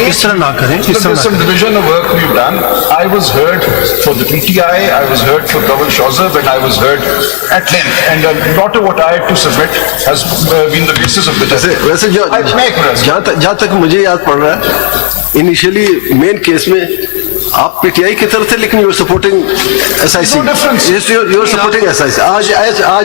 इस तरह ना करें, इस तरह There's some division of work we've done. I was heard for the PTI, I was heard for Kawal Shazab, and I was heard at length. And a lot of what I had to submit has been the basis of the judgment. वैसे जो जहाँ तक मुझे याद पड़ रहा है, initially main case में आप पीटीआई की तरफ थे, लेकिन you are supporting SIC. You are supporting SIC. आज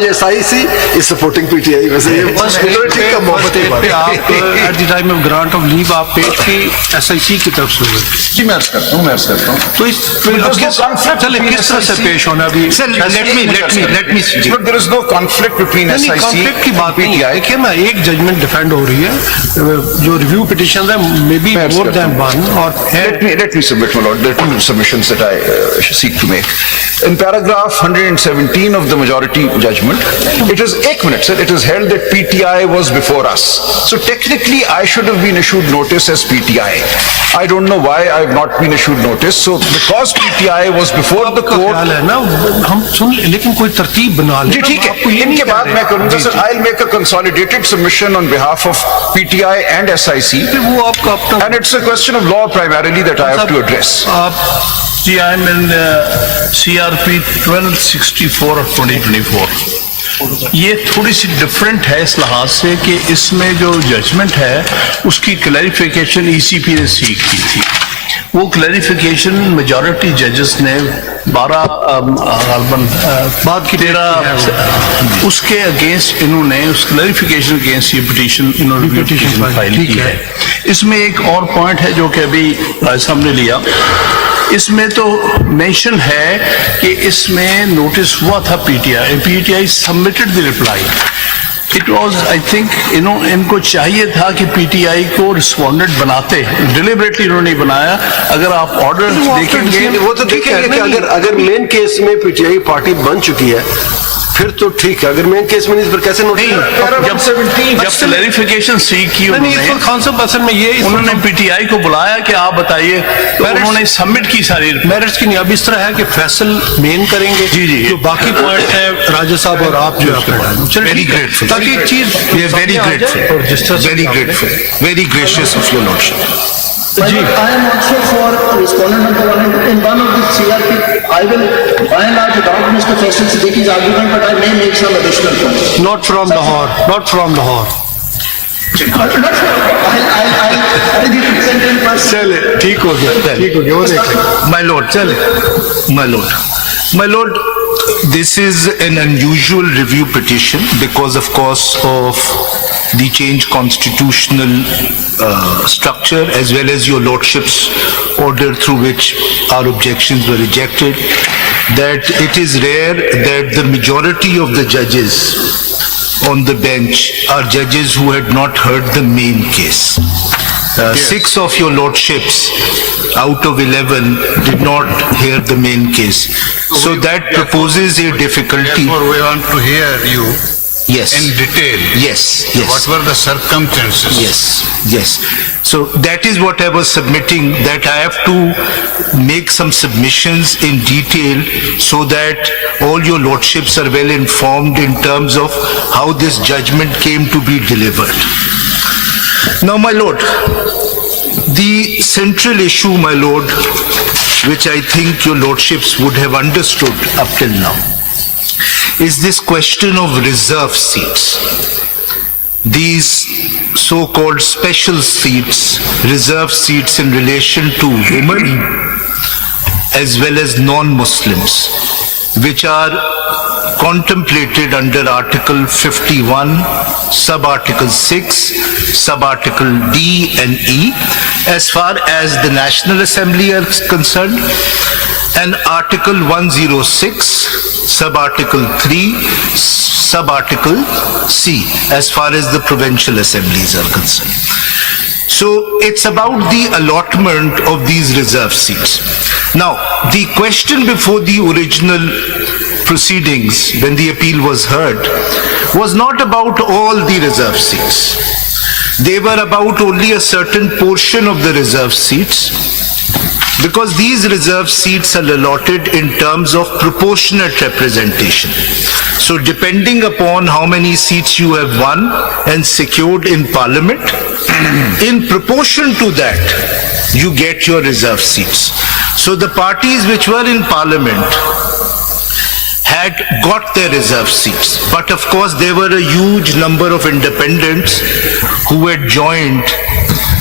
एसआईसी इज सपोर्टिंग पीटीआई। वैसे ये मेजॉरिटी का मोहब्बत है। आप at the time of grant of leave आप पेश की एसआईसी की तरफ से हुए। जी मैं अर्ज करता हूँ। तो इस चले किस तरह से पेश होना अभी? But there is no conflict between SIC conflict की बात नहीं है। देखिए ना, एक जजमेंट डिफेंड हो रही है, जो रिव्यू पिटीशन है may be more than one, और Let me submit, my lord. There are two submissions that I seek to make. In paragraph 117 of the majority judgment, it is it is held that PTI was before us. So technically, I should have been issued notice as PTI. I don't know why I have not been issued notice. So because PTI was before the court, है ना, हम सुन, लेकिन कोई तरतीब बना ले। जी ठीक है, इनके बाद मैं करूंगा sir. I'll make a consolidated submission on behalf of PTI and SIC. वो आपका अपना, And it's a question of law primarily that I have to address. See, I'm in CRP 1264 of 2024. ये थोड़ी सी डिफरेंट है इस लिहाज से कि इसमें जो जजमेंट है उसकी क्लैरिफिकेशन ECP ने सीख की थी। वो क्लैरिफिकेशन मेजॉरिटी जजेस ने 12 बाद की 13 उसके अगेंस्ट इन्होंने उस क्लैरिफिकेशन अगेंस्ट ये पिटीशन इन्होंने फाइल की है। इसमें एक और पॉइंट है जो कि अभी सामने लिया, इसमें तो मेंशन है कि इसमें नोटिस हुआ था PTI submitted the reply. It was, I think, इनको चाहिए था कि PTI को रिस्पॉन्डेंट बनाते, डिलिबरेटली इन्होंने बनाया। अगर आप ऑर्डर देखेंगे, वो तो देखेंगे कि अगर मेन केस में पीटीआई पार्टी बन चुकी है फिर तो ठीक है। अगर मेन केस में नहीं, फिर कैसे नोटिस? जब क्लैरिफिकेशन सीख की उन्होंने PTI को बुलाया कि आप बताइए, तो उन्होंने सबमिट की सारी मेरिट्स की नहीं। अब इस तरह है कि फैसल मेन करेंगे, जी जी, जो बाकी पॉइंट है राजा साहब और आप जो है वेरी ग्रेटफुल, ताकि एक चीज very grateful, very gracious of your lordship. But I am also for respondent number one. In one of the CRP, I will by and large adopt Mr. Faisal Siddiqui's argument, but I may make some additional points. not from Lahore. I'll give you sentence first. चले, ठीक हो गया वो देख लेंगे। My lord, my lord, this is an unusual review petition because, of course, of the change constitutional structure, as well as your lordship's order through which our objections were rejected, that it is rare that the majority of the judges on the bench are judges who had not heard the main case. 6 of your lordships out of 11 did not hear the main case. So that proposes a difficulty. Therefore, we want to hear you. Yes. In detail. Yes. What were the circumstances? Yes. So that is what I was submitting, that I have to make some submissions in detail so that all your lordships are well informed in terms of how this judgment came to be delivered. Now, my lord, the central issue, my lord, which I think your lordships would have understood up till now, is this question of reserve seats. These so-called special seats, reserve seats in relation to women as well as non-Muslims, which are contemplated under Article 51, Sub-Article 6, Sub-Article D and E, as far as the National Assembly is concerned, and Article 106, Sub-Article 3, Sub-Article C, as far as the provincial assemblies are concerned. So it's about the allotment of these reserve seats. Now, the question before the original proceedings, when the appeal was heard, was not about all the reserve seats. They were about only a certain portion of the reserve seats, because these reserve seats are allotted in terms of proportionate representation. So depending upon how many seats you have won and secured in Parliament, In proportion to that, you get your reserve seats. So the parties which were in parliament had got their reserve seats. But of course, there were a huge number of independents who had joined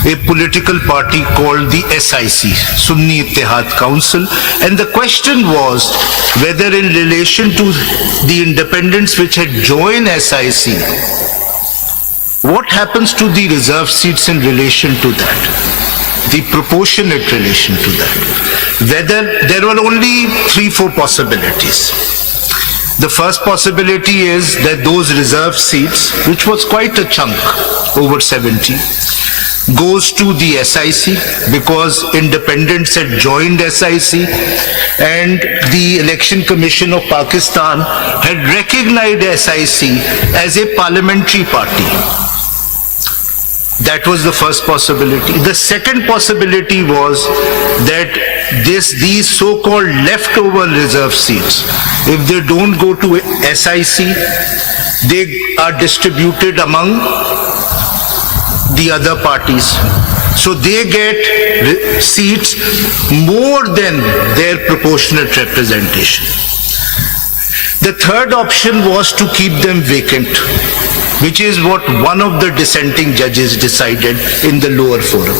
a political party called the SIC, Sunni Ittihad Council. And the question was whether in relation to the independents which had joined SIC, what happens to the reserve seats in relation to that? The proportionate relation to that. Whether there were only 3-4 possibilities. The first possibility is that those reserve seats, which was quite a chunk, over 70, goes to the SIC because independents had joined SIC and the Election Commission of Pakistan had recognized SIC as a parliamentary party. That was the first possibility. The second possibility was that these so-called leftover reserve seats, if they don't go to SIC, they are distributed among the other parties. So they get seats more than their proportionate representation. The third option was to keep them vacant, which is what one of the dissenting judges decided in the lower forum.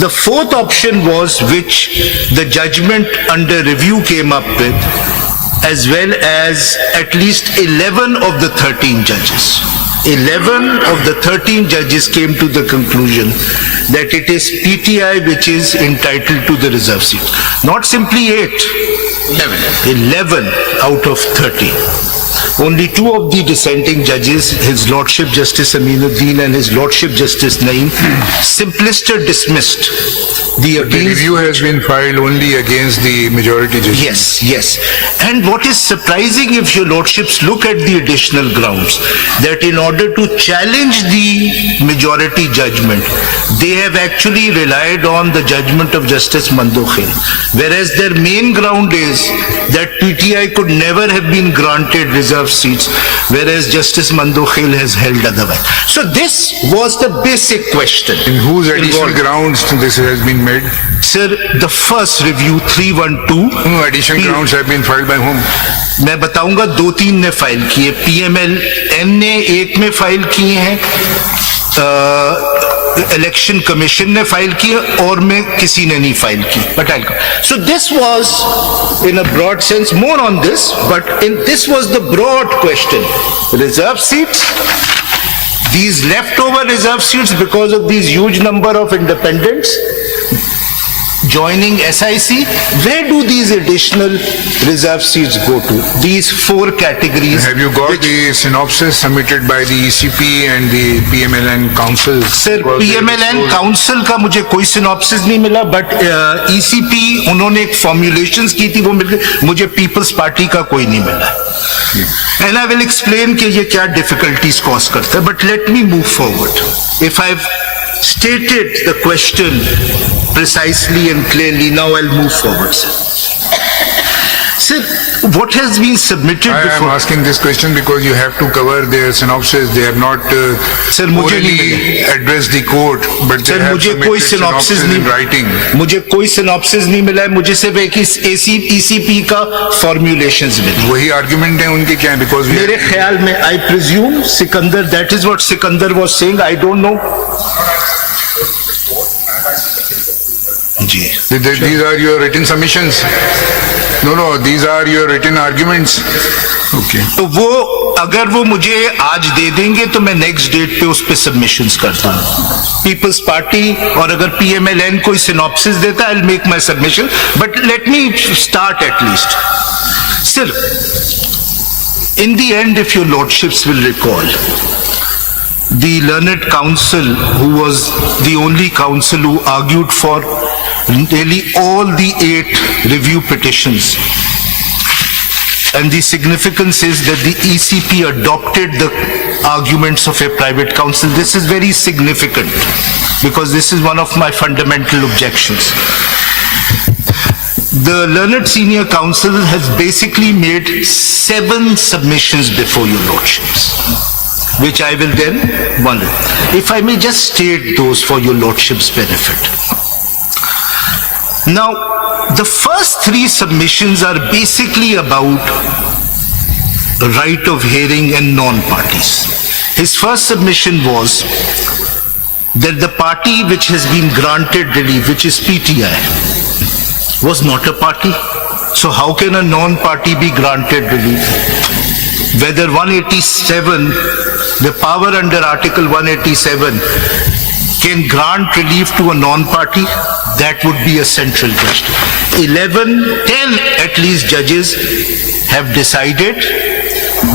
The fourth option was, which the judgment under review came up with, as well as at least 11 of the 13 judges. 11 of the 13 judges came to the conclusion that it is PTI which is entitled to the reserve seat. Not simply 8, 11 out of 13. Only 2 of the dissenting judges, His Lordship Justice Aminuddin and His Lordship Justice Naeem, simplistically dismissed the appeals. The review has been filed only against the majority judges. Yes. And what is surprising, if your lordships look at the additional grounds, that in order to challenge the majority judgment, they have actually relied on the judgment of Justice Mandokhil, whereas their main ground is that PTI could never have been granted reserve seats, whereas Justice Mandokhil has held otherwise. So this was the basic question. In whose additional involved. grounds this has been made? Sir, the first review 312. No additional grounds have been filed by whom? मैं बताऊंगा 2-3 ने file किए, PMLN ने 1 में file किए हैं, election commission ने file किए और में किसी ने नहीं फाइल की. But I'll come. So this was, in a broad sense, more on this, but this was the broad question. Reserve seats, these leftover reserve seats because of these huge number of independents joining SIC, where do these additional reserve seats go to? These 4 categories. Have you got the synopsis submitted by the ECP and the PMLN Council? Sir, PMLN Council का मुझे कोई synopsis नहीं मिला, but ECP उन्होंने एक formulations की थी, वो मिल गई, मुझे People's Party का कोई नहीं मिला. And I will explain कि ये क्या difficulties cause करता है, but let me move forward. If I've stated the question precisely and clearly, now I'll move forward, sir. Sir, what has been submitted I am before? asking this question because you have to cover their synopsis. They have not Sir, मुझे नहीं orally addressed the court, but they sir have मुझे कोई submitted synopsis synopsis in नहीं, writing. मुझे कोई synopsis नहीं मिला है, मुझे सिर्फ एक ECP का फॉर्मुलेशंस मिले. वही आर्गुमेंट है उनके क्या है? Because we मेरे ख्याल में I presume Sikandar, that is what Sikandar was saying, I don't know. जी, these are your written submissions. No, these are your written arguments. Okay. तो वो अगर वो मुझे आज दे देंगे तो मैं नेक्स्ट डेट पे उस पे सबमिशंस करता हूँ. पीपल्स पार्टी और अगर PMLN कोई सिनॉप्सिस देता है, I'll make my submission. But let me start at least. Sir, in the end, if your lordships will recall, the learned counsel, who was the only counsel who argued for nearly all the 8 review petitions, and the significance is that the ECP adopted the arguments of a private counsel. This is very significant because this is one of my fundamental objections. The learned senior counsel has basically made 7 submissions before your lordships. which I will then wonder. If I may just state those for your lordship's benefit. Now, the first three submissions are basically about right of hearing and non-parties. His first submission was that the party which has been granted relief, which is PTI, was not a party. So how can a non-party be granted relief? Whether 187, the power under Article 187 can grant relief to a non-party, that would be a central question. 10 at least judges have decided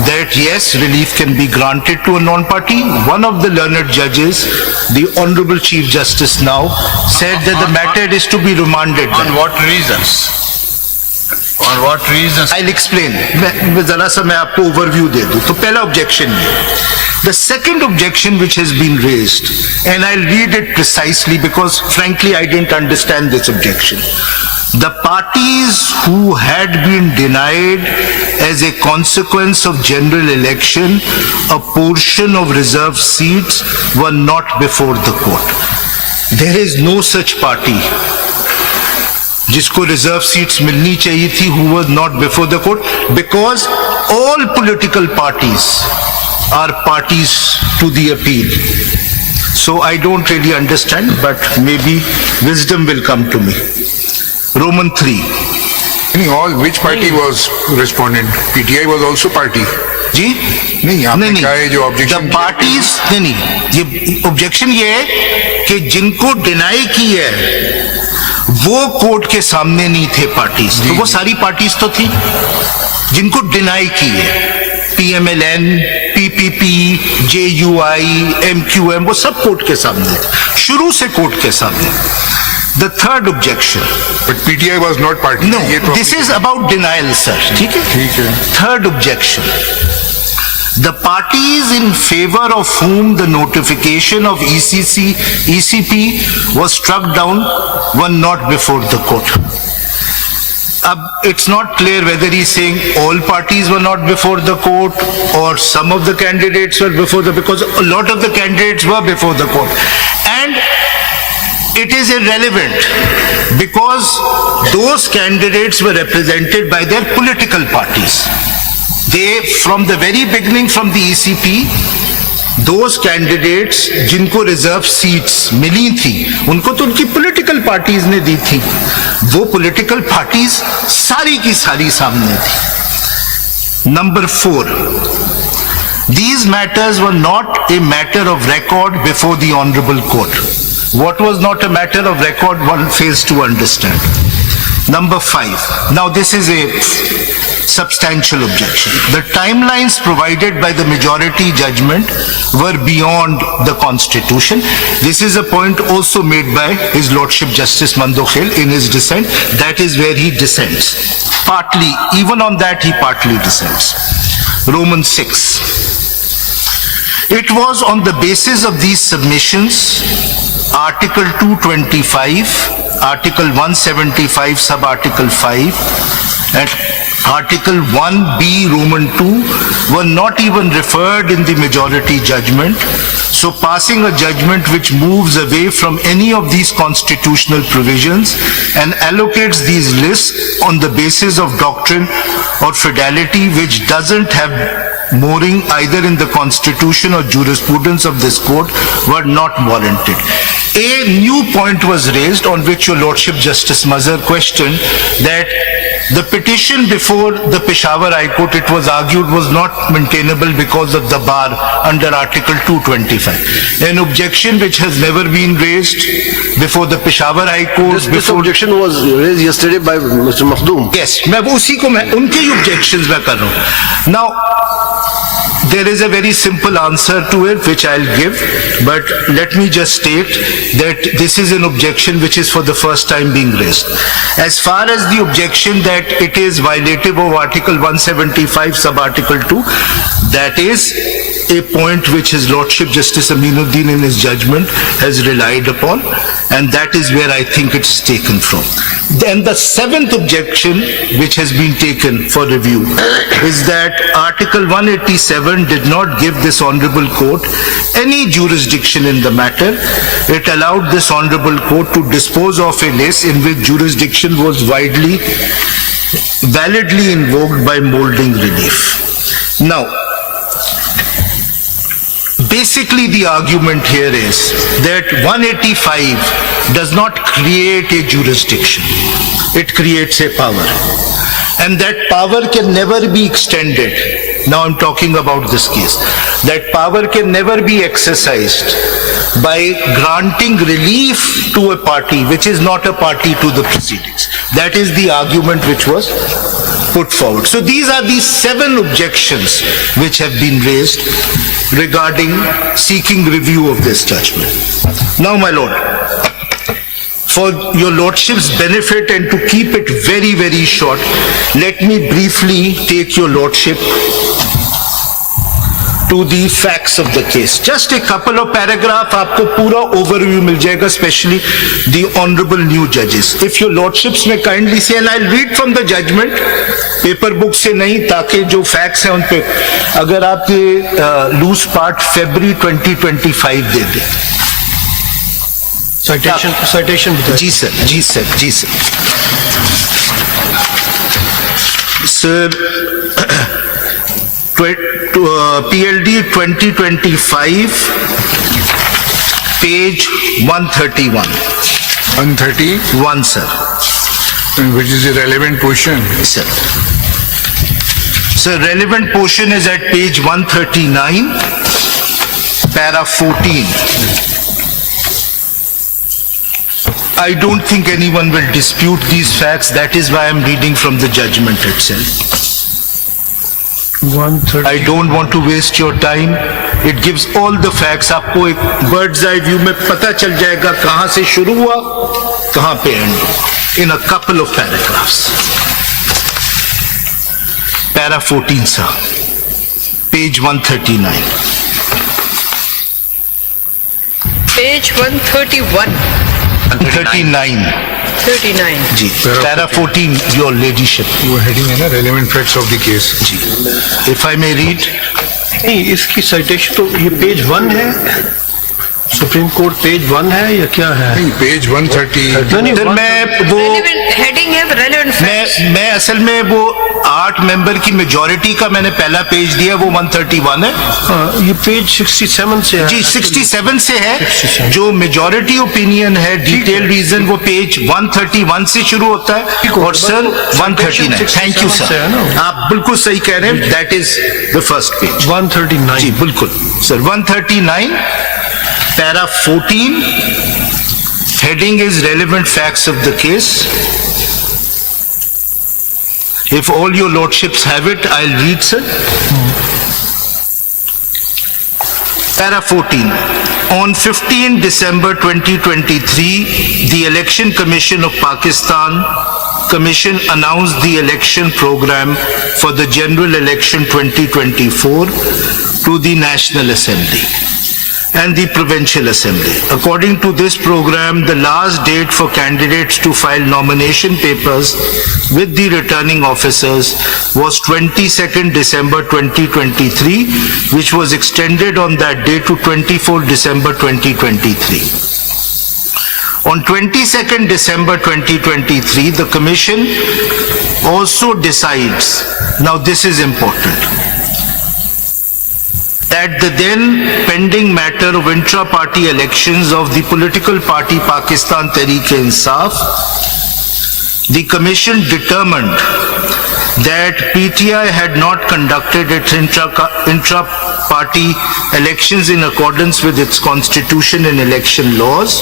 that yes, relief can be granted to a non-party. One of the learned judges, the Honorable Chief Justice now, said that the matter is to be remanded. On what reasons? On what reasons? I'll explain. जरा सा मैं आपको overview दे दूं. तो पहला objection है. The second objection which has been raised, and I'll read it precisely because frankly I didn't understand this objection. The parties who had been denied as a consequence of general election a portion of reserved seats were not before the court. There is no such party जिसको reserve seats मिलनी चाहिए थी, who was not before the court, because all political parties are parties to the appeal. So I don't really understand, but maybe wisdom will come to me. Roman 3. Which party was respondent? PTI was also party. जी नहीं, आपने क्या है जो objection The parties नहीं, ये objection ये है कि जिनको deny की है वो कोर्ट के सामने नहीं थे पार्टीज, तो वो सारी पार्टीज तो थी जिनको डिनाई की है, PMLN, PPP, JUI, MQM, वो सब कोर्ट के सामने थे, शुरू से कोर्ट के सामने. The third objection. But PTI was not party. No, this is about denial, sir. ठीक है? ठीक है. Third objection. The parties in favor of whom the notification of ECP was struck down were not before the court. It's not clear whether he's saying all parties were not before the court or some of the candidates were before because a lot of the candidates were before the court. And it is irrelevant because those candidates were represented by their political parties. They, from the very beginning, from the ECP, those candidates जिनको reserve seats मिली थी, उनको तो उनकी political parties ने दी थी. वो political parties सारी की सारी सामने थी. Number 4. These matters were not a matter of record before the Honorable Court. What was not a matter of record, one fails to understand. Number 5. Now this is a substantial objection. The timelines provided by the majority judgment were beyond the Constitution. This is a point also made by His Lordship Justice Mandokhel in his dissent. That is where he dissents. Partly, even on that he partly dissents. Roman 6. It was on the basis of these submissions, Article 225, Article 175, Sub-Article 5, and Article 1B, Roman 2 were not even referred in the majority judgment. So passing a judgment which moves away from any of these constitutional provisions and allocates these lists on the basis of doctrine or fidelity which doesn't have mooring either in the constitution or jurisprudence of this court were not warranted. A new point was raised on which your Lordship Justice Mazhar questioned that the petition before the Peshawar High Court, it was argued, was not maintainable because of the bar under Article 225. An objection which has never been raised before the Peshawar High Court. This objection was raised yesterday by Mr. Makhdoom. Yes, मैं उसी को मैं उनके ही objections मैं कर रहा हूँ. Now, there is a very simple answer to it which I'll give, but let me just state that this is an objection which is for the first time being raised. As far as the objection that it is violative of Article 175 sub-Article 2, that is a point which His Lordship Justice Aminuddin in his judgment has relied upon, and that is where I think it's taken from. Then the seventh objection which has been taken for review is that Article 187 did not give this Honorable Court any jurisdiction in the matter. It allowed this Honorable Court to dispose of a case in which jurisdiction was validly invoked by molding relief. Now, basically the argument here is that 185 does not create a jurisdiction. It creates a power. And that power can never be extended. Now I'm talking about this case. That power can never be exercised by granting relief to a party which is not a party to the proceedings. That is the argument which was put forward. So these are the 7 objections which have been raised regarding seeking review of this judgment. Now, my Lord, for your Lordship's benefit and to keep it very, very short, let me briefly take your Lordship to the facts of the case. Just a couple of paragraphs, आपको पूरा overview मिल जाएगा, especially the honorable new judges. If your Lordships may kindly say, and I'll read from the judgment, paper book से नहीं, ताकि जो facts हैं उन पे, अगर आप ये loose part February 2025 दे दें. Citation ji sir, ji sir, ji sir. Sir, PLD 2025, page 131. 131, sir. which is the relevant portion. Sir. Sir, relevant portion is at page 139, para 14. I don't think anyone will dispute these facts. That is why I'm reading from the judgment itself. 130. I don't want to waste your time. It gives all the facts. आपको एक bird's eye view में पता चल जाएगा कहाँ से शुरू हुआ, कहाँ पे end. In a couple of paragraphs. Para 14, sir. Page 139. Page 131. 39. 39. Ji. Para 14, your ladyship. वो heading है ना, relevant facts of the case. Ji. If I may read. नहीं, इसकी citation तो ये पेज 1 है, सुप्रीम कोर्ट पेज 1 है या क्या है? Page 130. नहीं, सर मैं वो Relevant heading है relevant facts. मैं असल में वो 8 मेंबर की मेजॉरिटी का मैंने पहला पेज दिया, वो 131 है. हाँ, ये पेज 67 से है. जी 67 से है. जो मेजॉरिटी ओपिनियन है, डिटेल रीजन, वो पेज 131 से शुरू होता है और सर 139. थैंक यू सर, आप बिल्कुल सही कह रहे हैं. That is the first page. 139. जी बिल्कुल sir. 139, para 14, heading is relevant facts of the case. If all your lordships have it, I'll read, sir. Para 14. On 15 December 2023, the Election Commission of Pakistan Commission announced the election program for the general election 2024 to the National Assembly and the Provincial Assembly. According to this program, the last date for candidates to file nomination papers with the returning officers was 22nd December 2023, which was extended on that day to 24 December 2023. On 22nd December 2023, the Commission also decides, now this is important, that the then pending matter of intra-party elections of the political party Pakistan Tehreek-e-Insaf, the Commission determined that PTI had not conducted its intra-party elections in accordance with its constitution and election laws.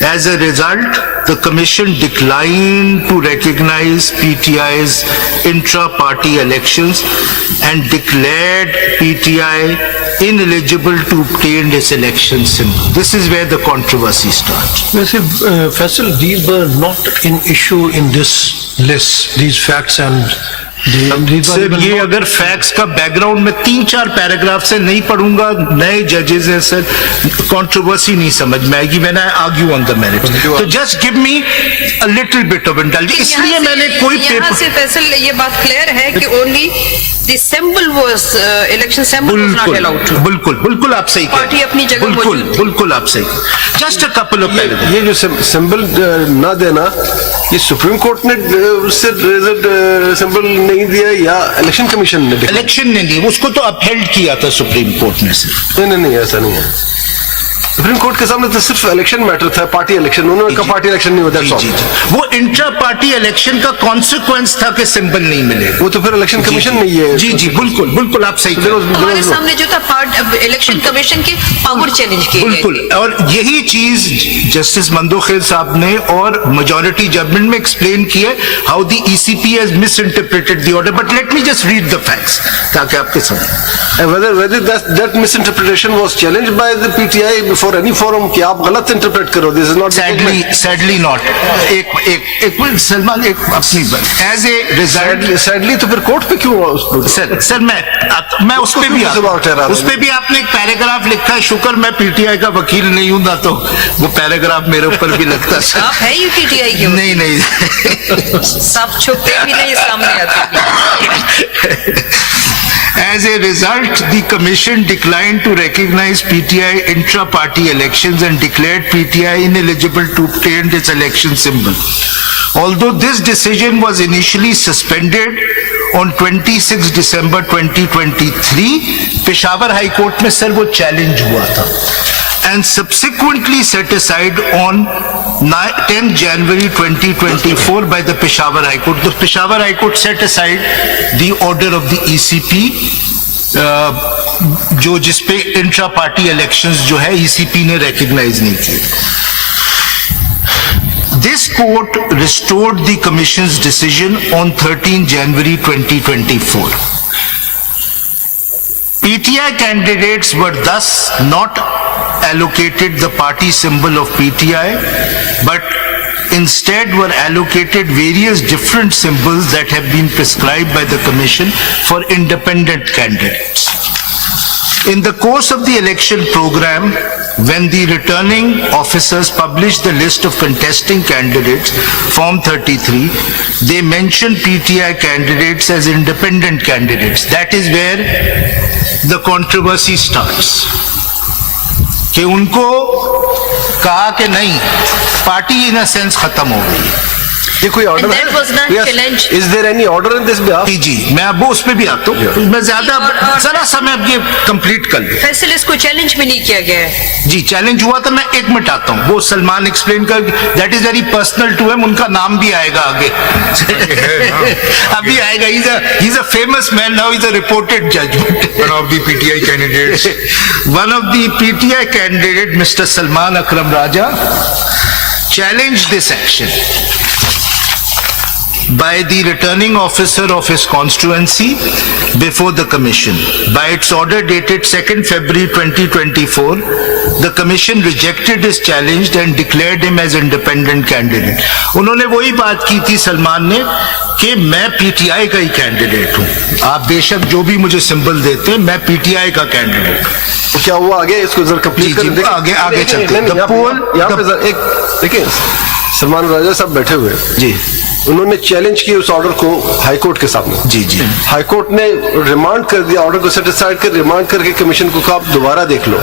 As a result, the Commission declined to recognize PTI's intra-party elections and declared PTI ineligible to obtain its election symbol. This is where the controversy starts. वैसे Faisal, these were not in issue in this list, these facts and sir ये अगर facts का background में 3-4 paragraph से नहीं पढ़ूंगा, नए जजेस हैं सर, कंट्रोवर्सी नहीं समझ में आएगी when I argue on the merits. तो just give me a little bit of intelligence, इसलिए मैंने कोई यहाँ पेपर से फैसल ये बात क्लियर है कि only the symbol was election symbol was not allowed to. बिल्कुल आप सही कह रहे हैं। पार्टी अपनी जगह मौजूद थी। बिल्कुल आप सही। Just a couple of paragraph. ये जो सिंबल ना देना, ये सुप्रीम कोर्ट ने उससे सिंबल नहीं दिया या इलेक्शन कमीशन ने दिया? इलेक्शन ने नहीं, उसको तो अपहेल्ड किया था सुप्रीम कोर्ट ने सिर्फ। नहीं ऐसा नहीं है। सुप्रीम कोर्ट के सामने तो सिर्फ इलेक्शन मैटर था, पार्टी इलेक्शन। उन्होंने कहा पार्टी इलेक्शन नहीं होता। वो इंट्रा पार्टी इलेक्शन का कॉन्सिक्वेंस था कि सिंबल नहीं मिले। वो तो फिर इलेक्शन कमीशन नहीं है। जी बिल्कुल आप सही कह रहे हैं। हमारे सामने जो था इलेक्शन कमीशन के पावर चैलेंज किए गए बिल्कुल, थे। और यही चीज जस्टिस मंदोखेल साहब ने और मेजॉरिटी जजमेंट में एक्सप्लेन किया how the ECP has misinterpreted the order. But let me just read the facts ताकि आपके समझ। whether that misinterpretation was challenged by the PTI before any forum कि आप गलत इंटरप्रेट करो, this is not sadly not। एक minute Salman, एक अपनी बात एज ए रिजल्ट। सैडली तो फिर कोर्ट पे क्यों? सर मैं उस पे भी आपने एक पैराग्राफ लिखा है, शुक्र मैं पीटीआई का वकील नहीं हूं ना, तो वो पैराग्राफ मेरे ऊपर भी लगता है। आप है ही पीटीआई के? नहीं सब छुपते भी नहीं, सामने आते। As a result, the commission declined to recognize PTI intra-party elections and declared PTI ineligible to obtain its election symbol. Although this decision was initially suspended on 26 December 2023, Peshawar High Court में sir वो challenge हुआ था and subsequently set aside on 10 January 2024 by the Peshawar High Court. The Peshawar High Court set aside the order of the ECP जो जिसपे intra party elections जो है ECP ने recognize नहीं किए। This court restored the commission's decision on 13 January 2024. PTI candidates were thus not allocated the party symbol of PTI, but instead were allocated various different symbols that have been prescribed by the Commission for independent candidates. In the course of the election program, when the returning officers published the list of contesting candidates, Form 33, they mentioned PTI candidates as independent candidates. That is where the controversy starts. कि उनको कहा कि नहीं, party in a sense खत्म हो गई है। ये कोई order that was not challenged. Is there any order in this behalf? जी मैं अब उस पे भी आता हूँ, मैं ज्यादा जरा समय अब ये कंप्लीट कर लूँ। फैसल इसको चैलेंज भी नहीं किया गया है। जी चैलेंज हुआ था, मैं 1 मिनट आता हूँ। वो सलमान एक्सप्लेन कर, that is very personal to him, उनका नाम भी आएगा आगे। अभी आएगा। he's a famous man now, he's a reported judgment. One of the PTI candidates. One of the PTI candidate, Mr. Salman Akram Raja, challenged this action by the returning officer of his constituency before the commission. By its order dated 2nd February 2024, the commission rejected his challenge and declared him as independent candidate. उन्होंने वही बात की थी सलमान ने कि मैं PTI का ही candidate हूँ, आप बेशक जो भी मुझे सिंबल देते हैं, मैं पीटीआई का कैंडिडेट हूँ। तो क्या हुआ आगे? इसको जरा कंप्लीट कर दें। आगे चलते हैं। यहाँ पे जरा एक देखिए, सलमान राजा साहब बैठे हुए जी, उन्होंने चैलेंज किया उस ऑर्डर को हाई कोर्ट के सामने। जी हाई कोर्ट ने रिमांड कर दिया, ऑर्डर को सेटिस्फाइड कर रिमांड करके कमीशन को कहा आप दोबारा देख लो।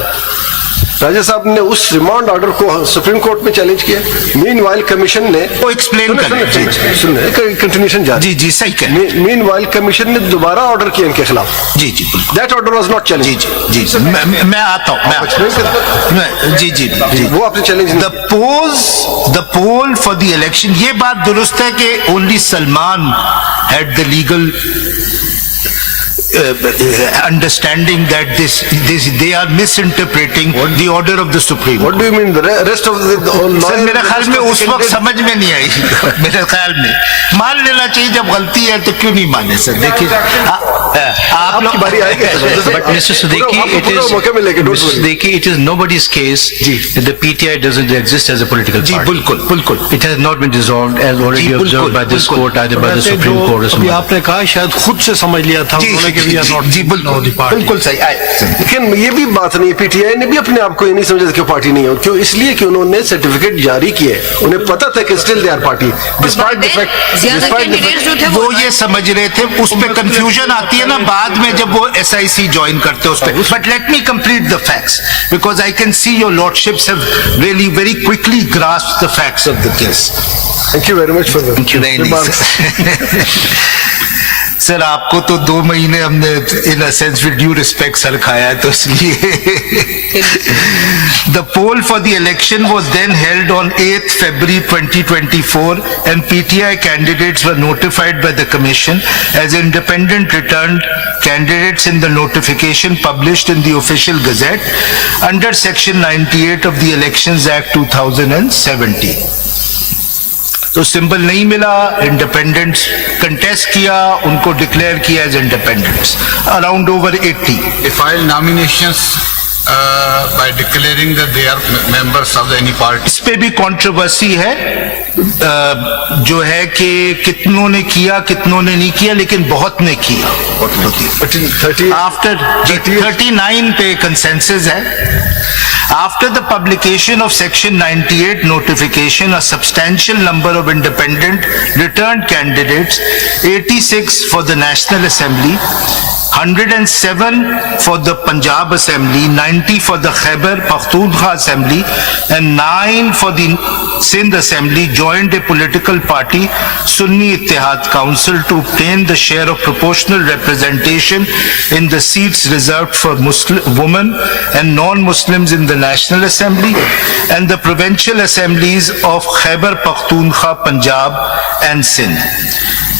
राजा साहब ने उस रिमांड ऑर्डर को सुप्रीम कोर्ट में चैलेंज किया। मीनवाइल कमीशन ने वो एक्सप्लेन कर कंटिन्यूएशन जारी। जी सही कह। मीनवाइल कमीशन ने दोबारा ऑर्डर किया इनके खिलाफ। जी that order was not challenge. जी मैं आता हूँ। जी वो आपने challenge. The poll for the election, ये बात दुरुस्त है कि only Salman had the legal understanding that they are misinterpreting the order of the Supreme Court. What do you mean? The rest of the sir lawyers? मेरे ख्याल में उस वक्त समझ में नहीं आई मेरे ख्याल में मान लेना चाहिए जब गलती है तो क्यों नहीं माने सर देखिए आप लोग आपकी बारी आएगी But Mr. Siddiqui, Mr. Siddiqui, it is nobody's case that the PTI doesn't exist as a political ji party. बिल्कुल बिल्कुल It has not been dissolved as already ji, observed by this बिल्कुल, court, either by the कहते Supreme जो Court or अभी some other. आपने कहा शायद खुद से समझ लिया था जी उन्होंने कि we are not जी बिल्कुल party. बिल्कुल सही लेकिन ये भी बात नहीं है, पीटीआई ने भी अपने आप को ये नहीं समझा था कि पार्टी नहीं है, क्यों? इसलिए कि उन्होंने सर्टिफिकेट जारी किए, उन्हें पता था कि still they are party despite the fact ज्यादा कैंडिडेट्स जो थे वो ये समझ रहे थे उस पे कंफ्यूजन आती है ना बाद में जब वो SIC ज्वाइन करते हैं उस पे but let me complete the facts because I can see your lordships have really very quickly grasped the facts of the case thank you very much for sir आपको तो 2 महीने हमने in a sense with due respect sir खाया है तो इसलिए the poll for the election was then held on 8th February 2024 and PTI candidates were notified by the commission as independent returned candidates in the notification published in the official gazette under section 98 of the Elections Act 2017 तो symbol नहीं मिला independents contest किया उनको declare किया as independents around over 80 They file nominations by declaring that they are members of any party. इस पे भी controversy है जो है कि कितनों ने किया कितनों ने नहीं किया लेकिन बहुत ने किया आफ्टर 39 पे कंसेंसस है After the publication of Section 98 notification, a substantial number of independent returned candidates, 86 for the National Assembly, 107 for the Punjab Assembly, 90 for the Khyber Pakhtunkhwa Assembly, and 9 for the Sindh Assembly joined a political party, Sunni Ittihad Council, to obtain the share of proportional representation in the seats reserved for Muslim women and non-Muslims in the National Assembly and the provincial assemblies of Khyber Pakhtunkhwa, Punjab, and Sindh.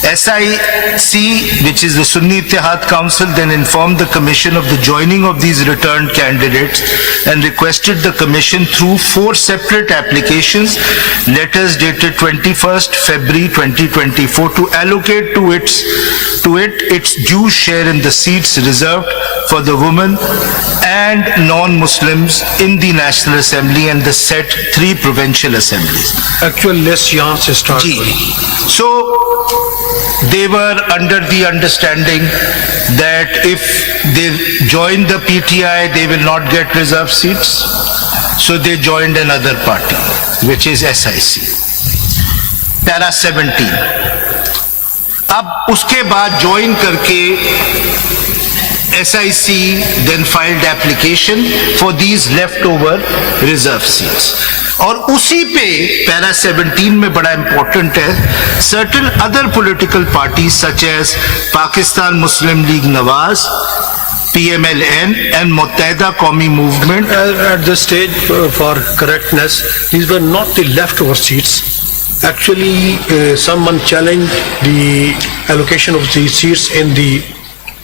SIC, which is the Sunni Ittihad Council, then informed the Commission of the joining of these returned candidates and requested the Commission through 4 separate applications, letters dated 21st February 2024, to allocate to it its due share in the seats reserved for the women and non-Muslims in the National Assembly and the set 3 provincial assemblies. Actual list यहाँ से start जी हुई. so they were under the understanding that if they join the PTI they will not get reserved seats, so they joined another party which is SIC. Para 17 अब उसके बाद join करके SIC then filed application for these leftover reserve seats. और उसी पे para 17 में बड़ा important है certain other political parties such as Pakistan Muslim League Nawaz, PMLN and Muttahida Qawmi Movement. At this stage, for correctness, these were not the leftover seats. Actually, someone challenged the allocation of these seats in the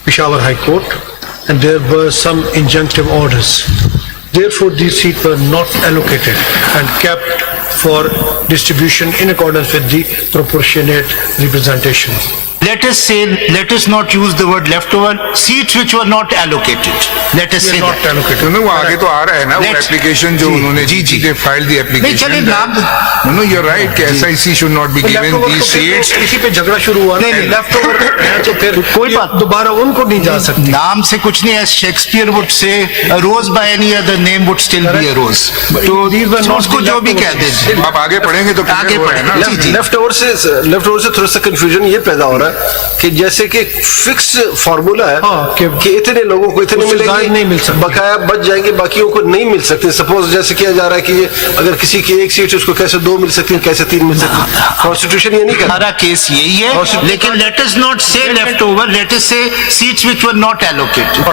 Peshawar High Court, and there were some injunctive orders. Therefore, these seats were not allocated and kept for distribution in accordance with the proportionate representation. Let us not use the word leftover, seats which were not allocated. Let us say Not that. allocated. वो आगे तो आ रहा है ना वो Let's- application जो जी, उन्होंने जी, जी। they filed the नहीं application. चलिए नाम No, you're right कि SIC should not be given Leftover these तो फिर seats. इसी पे झगड़ा शुरू हुआ. नहीं, नहीं। Leftover है तो फिर कोई बात- दोबारा उनको नहीं जा सकती. नाम से कुछ नहीं है Shakespeare would say a rose by any other name would still be a rose. तो These were not उसको the जो भी कह leftover दे आप आगे पढ़ेंगे तो आगे clear हो रहा है ना? जी, जी। लेफ्ट ओवर से थोड़ा सा कंफ्यूजन ये पैदा हो रहा है कि जैसे कि फिक्स फार्मूला है हाँ, कि इतने लोगों को इतने उससे ज्यादा नहीं मिल मिलेंगे सकते। बकाया बच जाएंगे बाकियों को नहीं मिल सकते. सपोज जैसे किया जा रहा है कि ये अगर किसी की एक सीट है, उसको कैसे 2 मिल सकती है, कैसे 3 मिल सकती है. कॉन्स्टिट्यूशन ये नहीं कहता. हमारा केस यही है लेकिन let us not say leftover, let us say seats which were not allocated.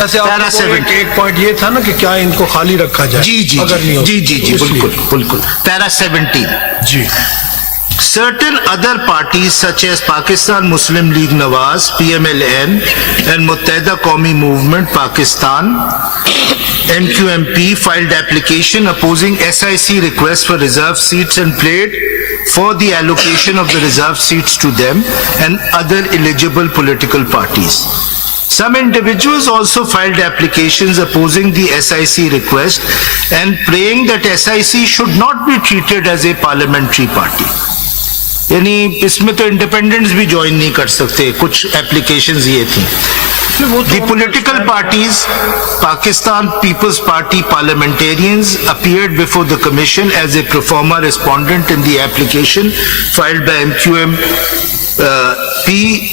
जैसे Para आपको 17. एक पॉइंट ये था ना कि क्या इनको खाली रखा जाए जी जी अगर नहीं जी होता. जी जी जी इसलिए. बिल्कुल बिल्कुल para 17 ji certain other parties such as Pakistan Muslim League Nawaz, PMLN, and Muttahida Qawmi Movement Pakistan, MQMP, filed application opposing SIC request for reserved seats and played for the allocation of the reserved seats to them and other eligible political parties. Some individuals also filed applications opposing the SIC request and praying that SIC should not be treated as a parliamentary party. यानी इसमें तो independents भी join नहीं कर सकते, कुछ applications ये थी. The political parties, Pakistan People's Party parliamentarians appeared before the commission as a pro forma respondent in the application filed by MQMP,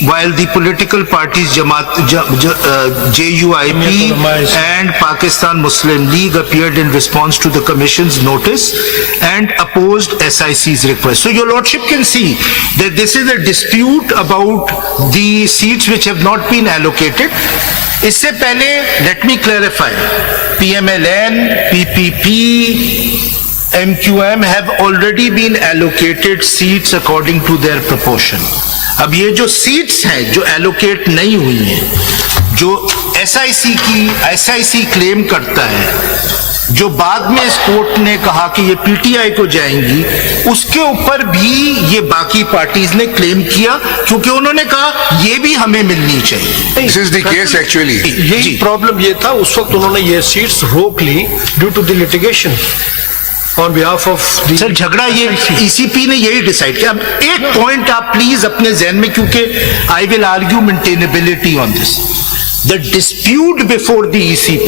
while the political parties JUIP and Pakistan Muslim League appeared in response to the commission's notice and opposed SIC's request. So your lordship can see that this is a dispute about the seats which have not been allocated. इससे पहले let me clarify, PMLN, PPP, MQM have already been allocated seats according to their proportion. अब ये जो seats हैं जो allocate नहीं हुई हैं, जो SIC क्लेम करता है, जो बाद में इस कोर्ट ने कहा कि ये PTI को जाएंगी, उसके ऊपर भी ये बाकी पार्टीज ने क्लेम किया क्योंकि उन्होंने कहा ये भी हमें मिलनी चाहिए. This is the case actually. यही प्रॉब्लम ये था, उस वक्त उन्होंने ये सीट्स रोक ली due to the litigation on behalf of the sir झगड़ा ये ECP ने यही डिसाइड किया. अब एक पॉइंट आप प्लीज अपने जहन में, क्योंकि I will argue maintainability on this. The dispute before the ECP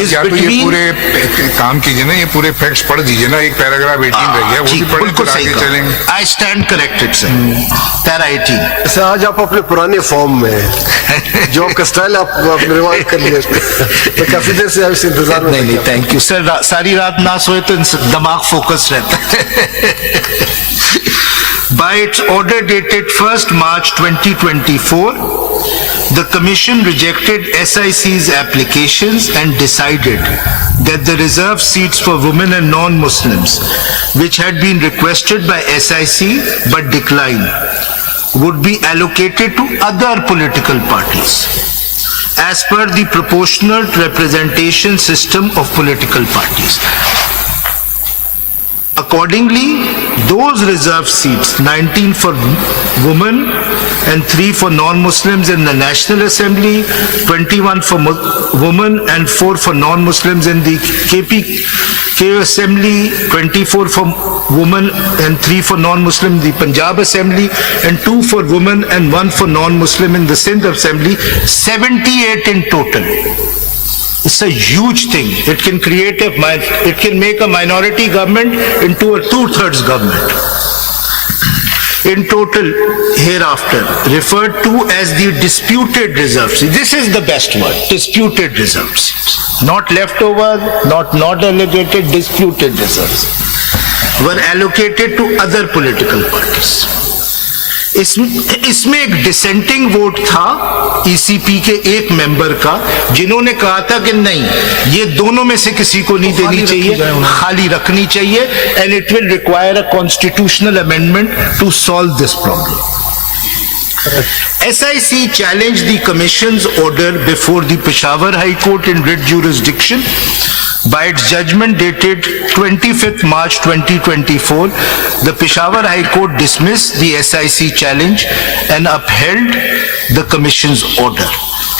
is या तो ये पूरे काम कीजिए ना, ये पूरे फैक्ट्स पढ़ दीजिए ना, एक पैराग्राफ 18 रह गया, वो भी पढ़ बिल्कुल के सही चलेंगे. I stand corrected sir. Para 18. ऐसे आज आप अपने पुराने फॉर्म में जो आपका स्टाइल आपने रिवाइव कर लिया, तो काफी देर से आप इस इंतजार में. नहीं थैंक यू सर. सारी रात ना सोए तो दिमाग फोकस रहता है. By its order dated 1st March 2024, the Commission rejected SIC's applications and decided that the reserved seats for women and non-Muslims, which had been requested by SIC but declined, would be allocated to other political parties as per the proportional representation system of political parties. Accordingly, those reserved seats, 19 for women and 3 for non-Muslims in the National Assembly, 21 for women and 4 for non-Muslims in the KPK Assembly, 24 for women and 3 for non-Muslim in the Punjab Assembly, and 2 for women and 1 for non-Muslim in the Sindh Assembly, 78 in total. It's a huge thing. It can make a minority government into a 2/3 government. In total, hereafter, referred to as the disputed reserve seats. This is the best word, disputed reserve seats. Not leftover, not allocated, disputed reserves were allocated to other political parties. इसमें एक dissenting vote था ECP के एक member का, जिन्होंने कहा था कि नहीं, ये दोनों में से किसी को नहीं देनी चाहिए, खाली रखनी चाहिए, and it will require a constitutional amendment to solve this problem. SIC challenged the Commission's order before the Peshawar High Court in writ jurisdiction. By its judgment dated 25th March 2024, the Peshawar High Court dismissed the SIC challenge and upheld the Commission's order.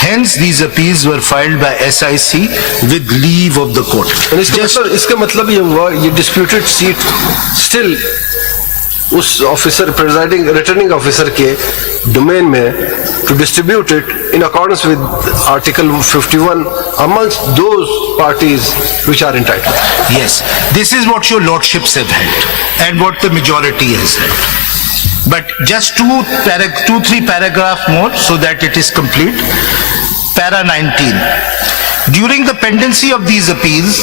Hence, these appeals were filed by SIC with leave of the court. इसका मतलब ये हुआ, ये disputed seat still उस officer, presiding returning officer के domain में to distribute it in accordance with Article 51 amongst those parties which are entitled. Yes, this is what your lordships have held and what the majority has held. But just two, 3 paragraphs more so that it is complete. Para 19. During the pendency of these appeals,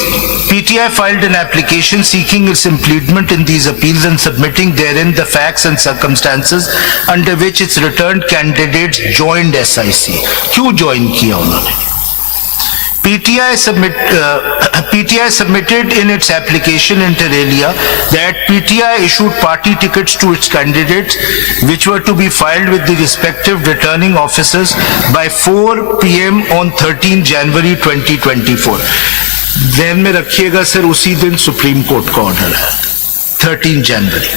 PTI filed an application seeking its impleadment in these appeals and submitting therein the facts and circumstances under which its returned candidates joined SIC. क्यों join किया उन्होंने? PTI submitted in its application inter alia that PTI issued party tickets to its candidates which were to be filed with the respective returning officers by 4 p.m. on 13 January 2024. ध्यान में रखिएगा sir, उसी दिन supreme court का order है 13 जनवरी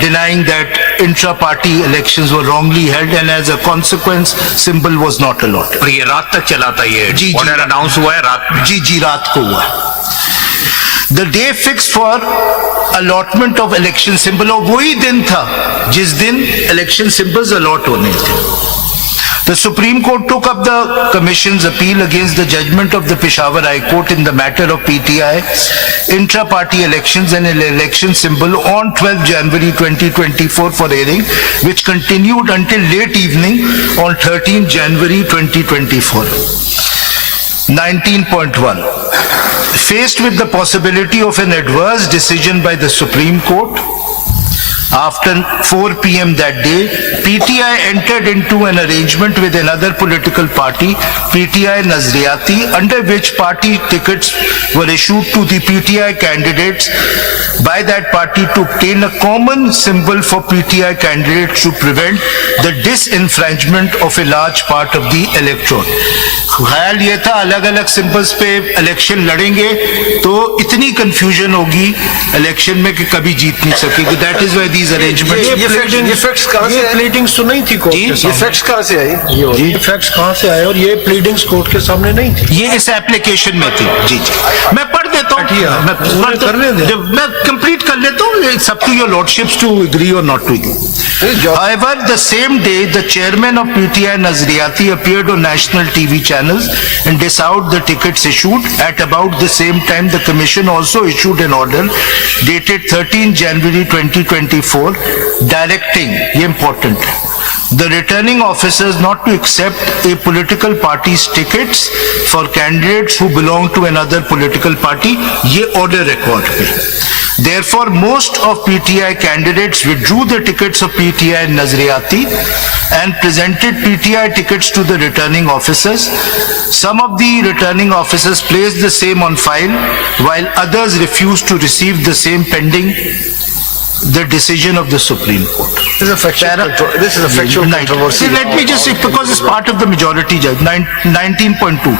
denying that intra-party elections were wrongly held and as a consequence symbol was not allotted. और ये रात तक चला था, ये जी, ऑर्डर अनाउंस हुआ है रात में? जी रात को हुआ. The day fixed for allotment of election symbol, और वही दिन था जिस दिन election symbols allot होने थे. The Supreme Court took up the Commission's appeal against the judgment of the Peshawar High Court in the matter of PTI intra-party elections and an election symbol on 12 January 2024 for hearing, which continued until late evening on 13 January 2024. 19.1. Faced with the possibility of an adverse decision by the Supreme Court, after 4 p.m. that day, PTI entered into an arrangement with another political party, PTI Nazariati, under which party tickets were issued to the PTI candidates by that party to obtain a common symbol for PTI candidates to prevent the disenfranchisement of a large part of the electorate. ख्याल ये था अलग अलग symbols पे election लड़ेंगे तो इतनी confusion होगी इलेक्शन में कि कभी जीत नहीं सकेगी. That is why these arrangements. ये फैक्ट्स कहां से? प्लीडिंग्स तो नहीं थी कोर्ट के सामने. ये फैक्ट्स कहां से आई? ये फैक्ट्स कहां से आए और ये प्लीडिंग्स कोर्ट के सामने नहीं थी. ये इस एप्लीकेशन में थी. जी मैं पढ़ देता हूँ, मैं कंप्लीट कर लेता हूँ. It's up to your lordships to agree और not to agree. However, the same day, the chairman of PTI Nazariati appeared on national TV channels and disavowed the tickets issued. At about the same time, the Commission also issued an order dated 13 January 2024 directing, important, the returning officers not to accept a political party's tickets for candidates who belong to another political party. ये order record पे. Therefore, most of PTI candidates withdrew the tickets of PTI Nazariati and presented PTI tickets to the returning officers. Some of the returning officers placed the same on file, while others refused to receive the same pending the decision of the Supreme Court. This is a factual controversy. Let me just, because it's part of the majority judge. 19.2.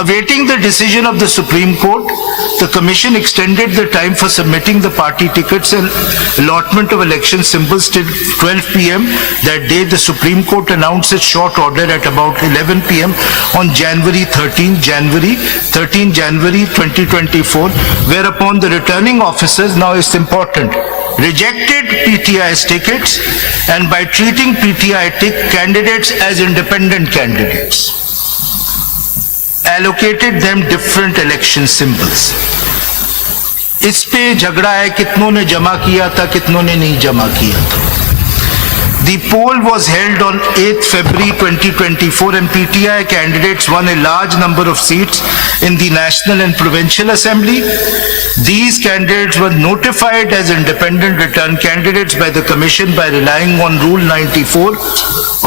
Awaiting the decision of the Supreme Court, the Commission extended the time for submitting the party tickets and allotment of election symbols till 12 p.m. That day, the Supreme Court announced its short order at about 11 p.m. on January 13 January 2024, whereupon the returning officers, now it's important, rejected PTI's tickets and by treating PTI candidates as independent candidates, allocated them different election symbols. इस पे झगड़ा है कितनों ने जमा किया था, कितनों ने नहीं जमा किया था. The poll was held on 8th February 2024 and PTI candidates won a large number of seats in the National and Provincial Assembly. These candidates were notified as independent return candidates by the Commission by relying on Rule 94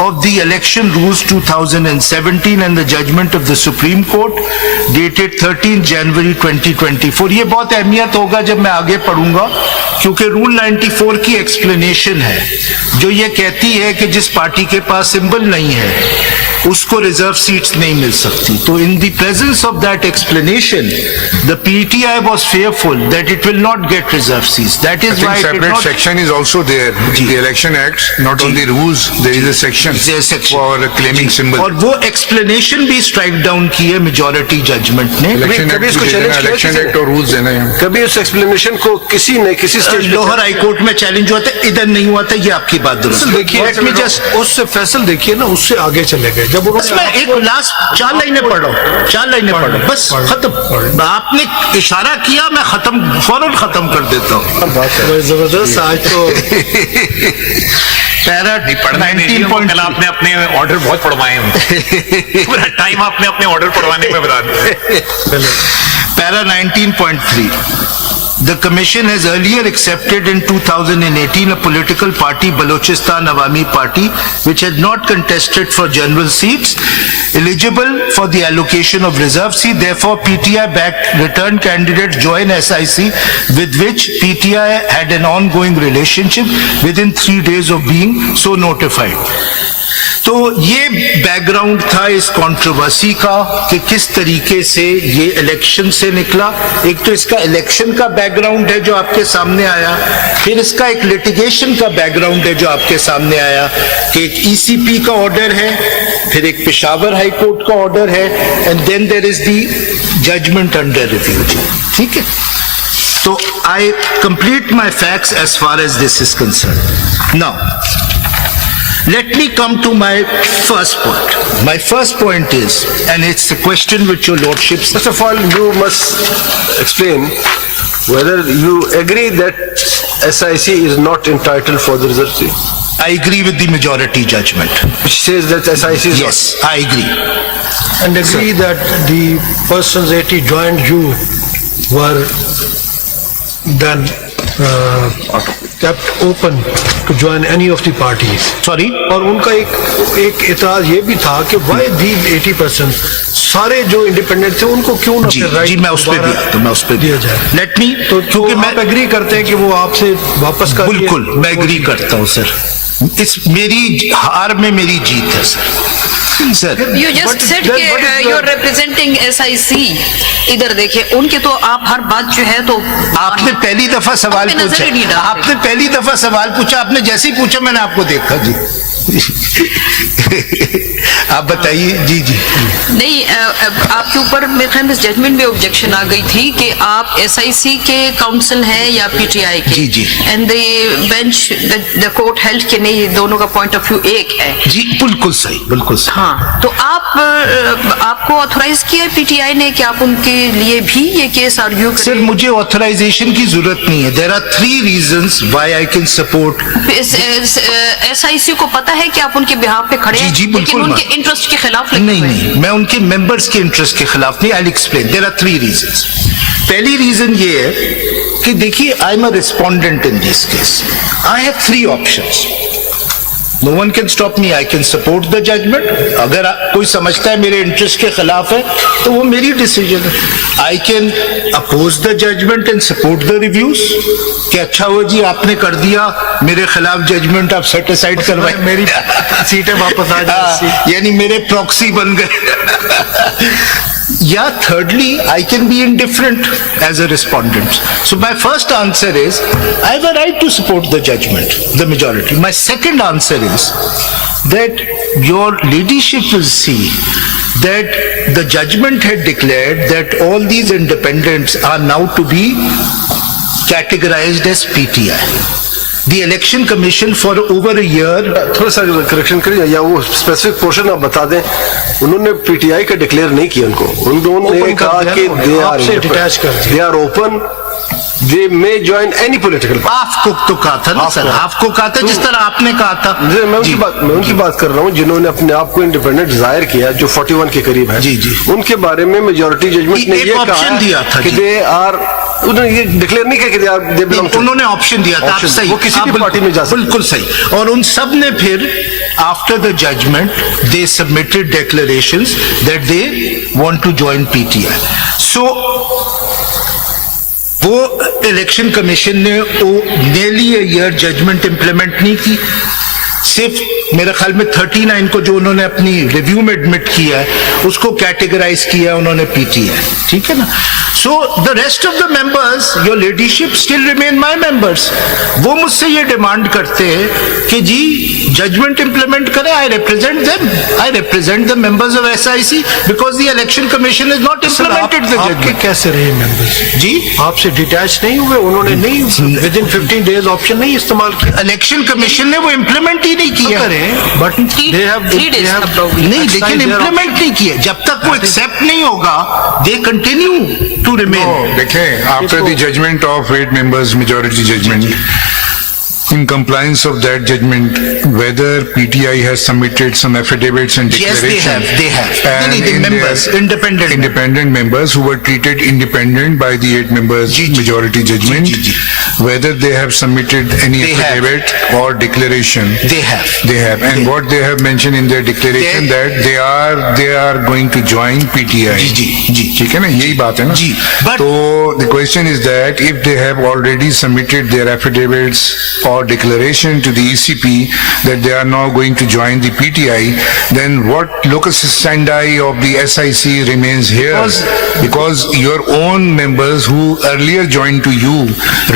of the Election Rules 2017 and the judgment of the Supreme Court dated 13 January 2024. ये बहुत अहमियत होगा जब मैं आगे पढ़ूंगा क्योंकि Rule 94 की एक्सप्लेनेशन है जो ये कहती है कि जिस पार्टी के पास सिंबल नहीं है उसको रिजर्व सीट्स नहीं मिल सकती. तो in the presence of that explanation the PTI was fearful that it will not gate reserve seats. That is why separate section is also there. The election acts, not only rules, there is a section for claiming symbol. और वो explanation भी strike down की है majority judgement ने. कभी इसको challenge election act और rules देना है. कभी उस एक्सप्लेनेशन को किसी ने किसी स्टेज लोअर हाई कोर्ट में चैलेंज हुआ था, इधर नहीं हुआ था. ये आपकी बात दुरुस्त. देखिए उससे फैसल देखिए ना, उससे आगे चले गए जब बस मैं एक लास्ट 4 लाइनें पढ़ रहा हूँ, 4 लाइनें पढ़ रहा हूँ, बस खत्म. आपने इशारा किया, मैं फौरन खत्म कर देता हूँ. जबरदस्त. आज तो पैरा पढ़ना नहीं. कल आपने अपने ऑर्डर बहुत पढ़वाए हैं. पूरा टाइम आपने अपने ऑर्डर पढ़वाने में बता दिया. Para 19.3. The commission has earlier accepted in 2018 a political party, Balochistan Awami Party, which had not contested for general seats, eligible for the allocation of reserve seat. Therefore, PTI-backed return candidates join SIC, with which PTI had an ongoing relationship within 3 days of being so notified. तो ये background था इस controversy का कि किस तरीके से ये इलेक्शन से निकला। एक तो इसका इलेक्शन का बैकग्राउंड है जो आपके सामने आया, फिर इसका एक लिटिगेशन का बैकग्राउंड है जो आपके सामने आया कि एक ईसीपी का ऑर्डर है, फिर एक पेशावर हाई कोर्ट का ऑर्डर है, and then there is the judgment under review. ठीक है, तो I complete my facts as far as this is concern. Now let me come to my first point. My first point is, and it's a question which your lordships... First of all, you must explain whether you agree that SIC is not entitled for the reserve seat. I agree with the majority judgment. Which says that SIC is Yes, I agree. And agree that the persons 80 joined you were then kept open to join any of the parties. Sorry? और उनका एक इतराज ये भी था कि why these 80% सारे जो independent थे उनको क्यों ना जी, फिर right जी, मैं उस पे भी आता हूं, मैं उस पे दिया जाए। Let me, तो क्योंकि आप एग्री करते हैं कि वो आपसे वापस का बिल्कुल मैं एग्री करता हूं सर। इस मेरी हार में मेरी जीत है सर। You just said कि you're representing SIC. इधर देखिए, उनके तो आप हर बात जो है तो आपने पहली दफा सवाल आप पे नजर ही नहीं पूछा, डालते। आपने पहली दफा सवाल पूछा, आपने जैसे ही पूछा मैंने आपको देखा जी। आप बताइए। जी जी नहीं, आपके ऊपर मेरे ख्याल में जजमेंट में ऑब्जेक्शन आ गई थी कि आप SIC के काउंसिल हैं या PTI के। जी जी। And the bench the court held कि नहीं, दोनों का पॉइंट ऑफ व्यू एक है। जी बिल्कुल सही, बिल्कुल सही। हाँ, तो आपको ऑथराइज किया PTI ने कि आप उनके लिए भी ये केस आर्ग्यू करें? सर मुझे ऑथराइजेशन की जरूरत नहीं है। There are 3 reasons why I can support. SIC को पता है कि आप उनके बिहाफ पे खड़े हैं, जी, लेकिन बिल्कुल उनके इंटरेस्ट के खिलाफ नहीं नहीं, मैं उनके मेंबर्स के इंटरेस्ट के खिलाफ नहीं। I explain. There are 3 reasons. पहली रीजन ये है कि देखिए, I am a respondent in this case. I have 3 options. No one can stop me. I can support the judgment. अगर कोई समझता है मेरे इंटरेस्ट के खिलाफ है तो वो मेरी डिसीजन है। I can oppose the judgment and support the reviews. कि अच्छा हुआ जी आपने कर दिया, मेरे खिलाफ जजमेंट आप सेटिसाइड करवाए, मेरी सीटें वापस आ जाए, यानी मेरे प्रॉक्सी बन गए। या thirdly, I can be indifferent as a respondent. So my first answer is, I have a right to support the judgment, the majority. My second answer is that your leadership will see that the judgment had declared that all these independents are now to be categorized as PTI. The election commission for over a year. थोड़ा सा correction करिए या वो specific portion आप बता दें। उन्होंने PTI का डिक्लेयर नहीं किया उनको। उन्होंने कहा कि they are open, they may join any political party. आपको तो कहा था ना सर, आपको कहा था जिस तरह आपने कहा था। मैं उनकी बात कर रहा हूँ जिन्होंने अपने आप को इंडिपेंडेंट जाहिर किया, जो 41 के करीब है। जी जी। उनके बारे में मेजॉरिटी जजमेंट ने ये कहा दिया था कि दे आर, उन्होंने ये डिक्लेयर नहीं किया कि दे बिलोंग टू, उन्होंने ऑप्शन दिया था। आप सही, वो किसी भी पार्टी में जा सकते। बिल्कुल सही। और उन सब ने फिर after the judgment they submitted declarations that they want to join PTI. So वो इलेक्शन कमीशन ने वो नेली ईयर जजमेंट इंप्लीमेंट नहीं की। सिर्फ मेरे ख्याल में 39 को जो उन्होंने अपनी रिव्यू में एडमिट किया है उसको कैटेगराइज किया उन्होंने PTI। ठीक है ना। So the rest of the members, your leadership still remain my members. वो मुझसे ये डिमांड करते हैं कि जी जजमेंट इंप्लीमेंट करें। I represent them, I represent the members of SIC because the election commission is not implemented the judgment. कैसे रहे members जी? आपसे डिटैच नहीं हुए? उन्होंने नहीं विद इन 15 डेज ऑप्शन नहीं इस्तेमाल किया? इलेक्शन कमीशन ने वो इंप्लीमेंट ही नहीं किया। बट Three days नहीं, लेकिन इंप्लीमेंट नहीं किया। जब तक वो एक्सेप्ट नहीं होगा दे कंटिन्यू टू रिमेन। देखें, after the judgment of 8 members majority judgment, in compliance of that judgment, whether PTI has submitted some affidavits and Yes, they declarations. have, they have. And No, the in members, their- independent. Independent members who were treated independent by the 8 members majority judgment, whether they have submitted any They have. affidavit or declaration. They have. They have, and what they have mentioned in their declaration that they are going to join PTI. जी. ठीक है ना, यही बात है ना? जी, but- तो the question is that if they have already submitted their affidavits or declaration to the ECP that they are now going to join the PTI, then what locus standi of the SIC remains here? Because your own members who earlier joined to you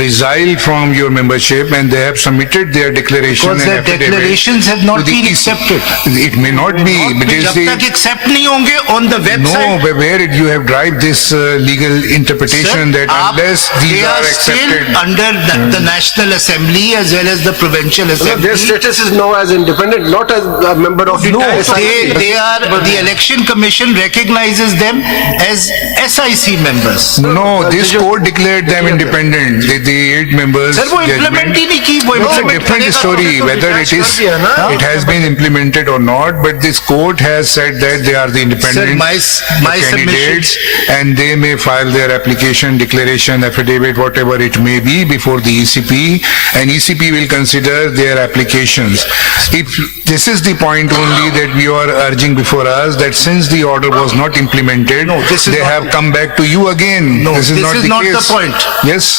resile from your membership and they have submitted their declaration Because and their affidavit declarations have not to the been ECP. accepted. It may not be, but it is जब तक the... accept नहीं होंगे on the No, website. but where did you have derived this legal interpretation that unless they these are still accepted? under the National Assembly as well as the Provincial Their Assembly. status is now as independent, not as a member of the No, SIC. they are, the Election Commission recognizes them as SIC members. No, this court declared them independent, the 8 members. Sir, वो implement ही नहीं की, वो It's a implement different करेगा story, तो whether it is, कर दिया ना। it has been implemented or not, but this court has said that they are the independent Sir, my candidates and they may file their application, declaration, affidavit, whatever it may be before the ECP, and ECP will consider their applications. If this is the point only that we are urging before us, that since the order was not implemented, this is they not have the- come back to you again. No, This is not the not the case. point. Yes,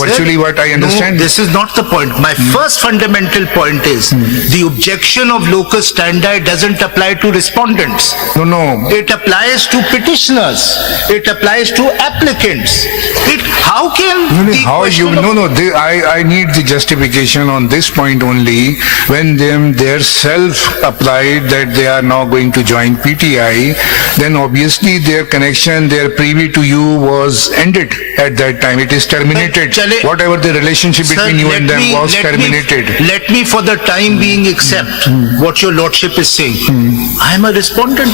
virtually what I understand. No, this is not the point. My first fundamental point is the objection of locus standi doesn't apply to respondents. No. It applies to petitioners. It applies to applicants. How can the How you, question of- I need the justification on this point only, when their self applied that they are now going to join PTI, then obviously their connection, their privy to you was ended at that time, it is terminated. चले- Whatever the relationship Sir, between you let and them me- was let me- terminated. Let me for the time being accept what your lordship is saying. I am a respondent.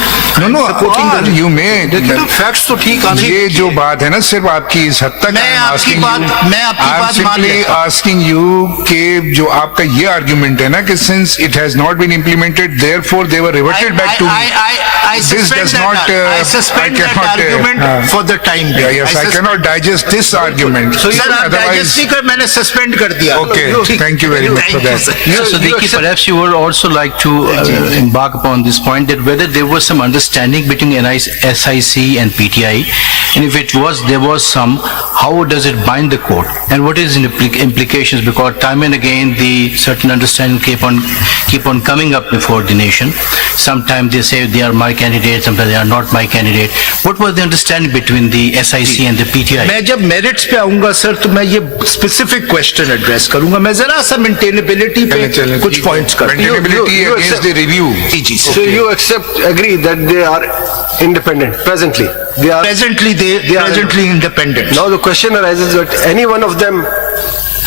No, supporting the- you may. लेकिन facts तो ठीक आने ये जो बात है ना, सिर्फ आपकी इस हद तक मैं I'm आपकी asking बात- you- मैं आपकी I'm बात मान simply लेता हूं। asking you कि जो आपका ये आर्ग्यूमेंट है ना कि since it has not been implemented, therefore they were reverted back to me. I This suspend does that, not, I suspend I that cannot, argument for the time being. Yes, I cannot digest this argument. So, sir, आप Otherwise, digest नहीं कर, मैंने suspend कर दिया. okay, ठीक. thank you very much for Thank you, that. sir. So, Siddiqui, perhaps you would also like to embark upon this point that whether there was some understanding between SIC and PTI, and if it was, there was some, how does it bind the court? And what is the implications? Because time and again, the certain understanding keep on coming up before the nation. Sometimes they say they are my candidate, sometimes they are not my candidate. What was the understanding between the SIC and the PTI? मैं जब merits पे आऊंगा sir तो मैं ये specific question address करूंगा. मैं जरा सा मेंटेनेबिलिटी पे कुछ पॉइंट्स कर Maintainability you against accept- the review. Ji. So you agree that they are independent presently? They are. Presently they are- presently independent. Now the question arises that any one of them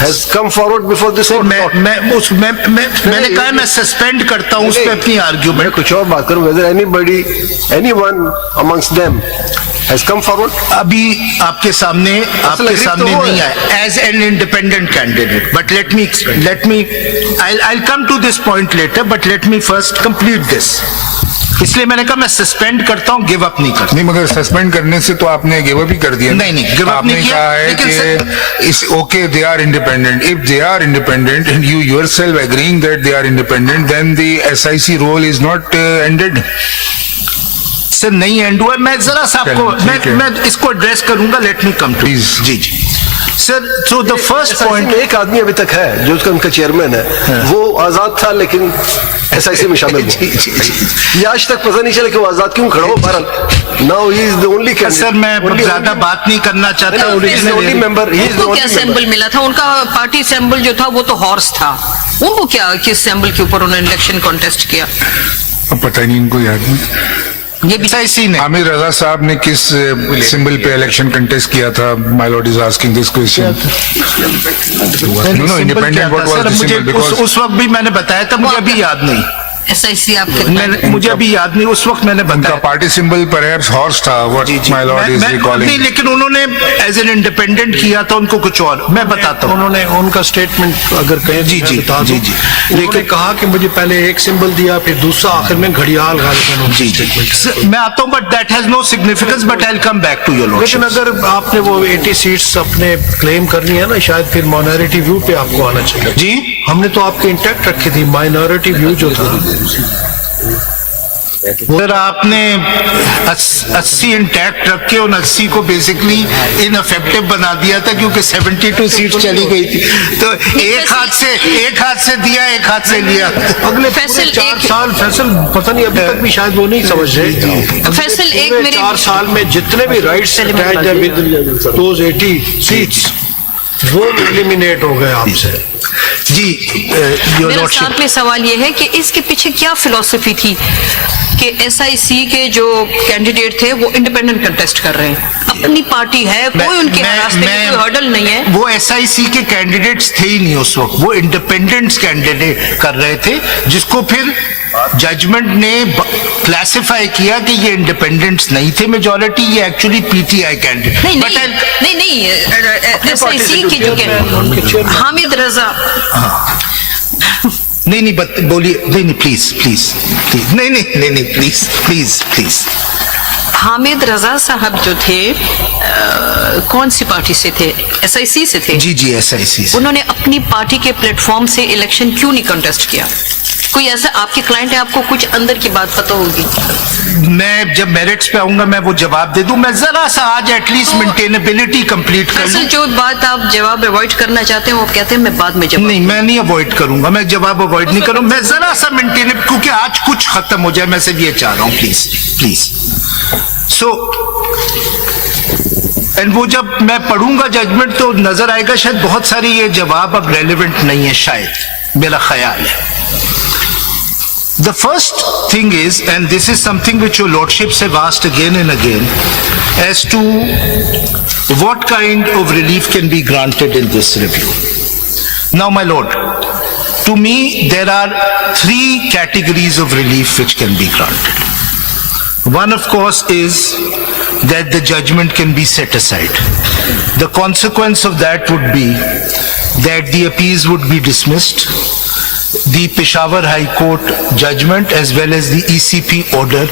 has come forward before this court. मैंने कहा मैं suspend करता हूं उस पे अपनी मैं argument. कुछ और बात करूं. Whether anyone amongst them has come forward? अभी आपके सामने agree तो वो नहीं है. आया as an independent candidate. But let me I'll come to this point later, but let me first complete this. इसलिए मैंने कहा मैं सस्पेंड करता हूं, गिव अप नहीं करता. नहीं, मगर सस्पेंड करने से तो आपने गिव अप ही कर दिया. नहीं, give up आपने नहीं किया, कहा है लेकिन कि इस okay they are independent. If they are independent and you yourself agreeing that they are independent, then the SIC role is not ended. Sir नहीं एंड हुआ. मैं जरा सा आपको ठीक है. मैं इसको एड्रेस करूंगा. Let me come to Please. जी sir. So the first SIC point में एक आदमी अभी तक है जो उनका चेयरमैन है. वो आजाद था लेकिन SIC में शामिल हुआ. ये आज तक पता नहीं चला कि वो आजाद क्यों खड़ा हो. बहरहाल now he is the only candidate. Sir मैं ज्यादा बात नहीं करना चाहता. Only member. He is the उनको क्या ओनली सिंबल मेंबर. मिला था? उनका पार्टी सिंबल जो था वो तो हॉर्स था. उनको क्या, किस सिंबल के ऊपर उन्होंने इलेक्शन कॉन्टेस्ट किया? अब पता नहीं, इनको याद नहीं. ये भी SIC ने आमिर रजा साहब ने किस सिंबल पे इलेक्शन कंटेस्ट किया था? My lord is asking this question. No, independent what was the मुझे सिंबल? बिकॉज़ उस वक्त भी मैंने बताया था, मुझे अभी याद नहीं. SIC आपके मुझे अभी याद नहीं, उस वक्त मैंने उनका बताया। पार्टी सिंबल परहैप्स हॉर्स था, व्हाट माय लॉर्ड इज नहीं, रिकॉलिंग। लेकिन उन्होंने एज एन इंडिपेंडेंट किया था, उनको कुछ और मैं बताता हूँ। उन्होंने उनका स्टेटमेंट अगर कहें जी, जी, बता दूं। जी, जी। उन्होंने कहा कि मुझे पहले एक सिंबल दिया, फिर दूसरा, आखिर में घड़ियाल गालिबन उनकी statement। मैं आता हूँ, but that has no significance, but I will come back to your लेकिन लॉर्डशिप। अगर आपने वो 80 सीट्स अपने क्लेम करनी है ना, शायद फिर माइनॉरिटी व्यू पे आपको आना चाहिए। जी, हमने तो आपके इंटैक्ट रखी थी, माइनॉरिटी व्यू जो था। सर आपने 80 इंटैक्ट रख के उन 80 को बेसिकली इनअफेक्टिव बना दिया था, क्योंकि 72 सीट चली गई थी। तो एक हाथ से दिया, एक हाथ से लिया। अगले फैसल 4 एक- साल फैसल पता नहीं, अभी तक भी शायद वो नहीं समझ रहे। फैसल एक मेरे 4 साल में जितने भी राइट्स अटैच्ड है विद दोज 80 सीट्स, वो एलिमिनेट हो गए आपसे। जी, योर मेरा लॉर्डशिप। साथ में सवाल ये है कि इसके पीछे क्या फिलॉसफी थी कि SIC के जो कैंडिडेट थे वो इंडिपेंडेंट कंटेस्ट कर रहे हैं, अपनी पार्टी है, कोई उनके रास्ते में कोई हर्डल नहीं है। वो SIC के कैंडिडेट्स थे ही नहीं उस वक्त, वो इंडिपेंडेंट्स कैंडिडेट कर रहे थे, जिसको फिर जजमेंट ने क्लासिफाई किया कि ये इंडिपेंडेंट्स नहीं थे मेजॉरिटी, ये एक्चुअली PTI कैंडिडेट। नहीं SIC के जो कैंडिडेट हामिद रजा, नहीं बोलिए, नहीं प्लीज नहीं प्लीज। हामिद रजा साहब जो थे कौन सी पार्टी से थे? SIC से थे। जी SIC से। उन्होंने अपनी पार्टी के प्लेटफॉर्म से इलेक्शन क्यों नहीं कंटेस्ट किया? कोई ऐसा आपके क्लाइंट है, आपको कुछ अंदर की बात पता होगी। मैं जब मेरिट्स पे आऊंगा मैं वो जवाब दे दूं। मैं जरा सा आज एटलीस्ट मेंटेनेबिलिटी कंप्लीट कर लूं। जो बात आप जवाब अवॉइड करना चाहते हैं वो कहते हैं मैं बाद में जवाब। नहीं, मैं नहीं अवॉइड करूंगा, मैं जवाब अवॉइड नहीं करूंगा, मैं जरा सा मेंटेन, क्योंकि आज कुछ खत्म हो जाए, मैं सिर्फ ये चाह रहा हूं, प्लीज। सो एंड वो जब मैं पढ़ूंगा जजमेंट तो नजर आएगा शायद बहुत सारी ये जवाब अब रेलिवेंट नहीं है, शायद मेरा ख्याल है। The first thing is, and this is something which your lordships have asked again and again, as to what kind of relief can be granted in this review. Now, my lord, to me, there are 3 categories of relief which can be granted. One, of course, is that the judgment can be set aside. The consequence of that would be that the appeals would be dismissed. The Peshawar High Court judgment as well as the ECP order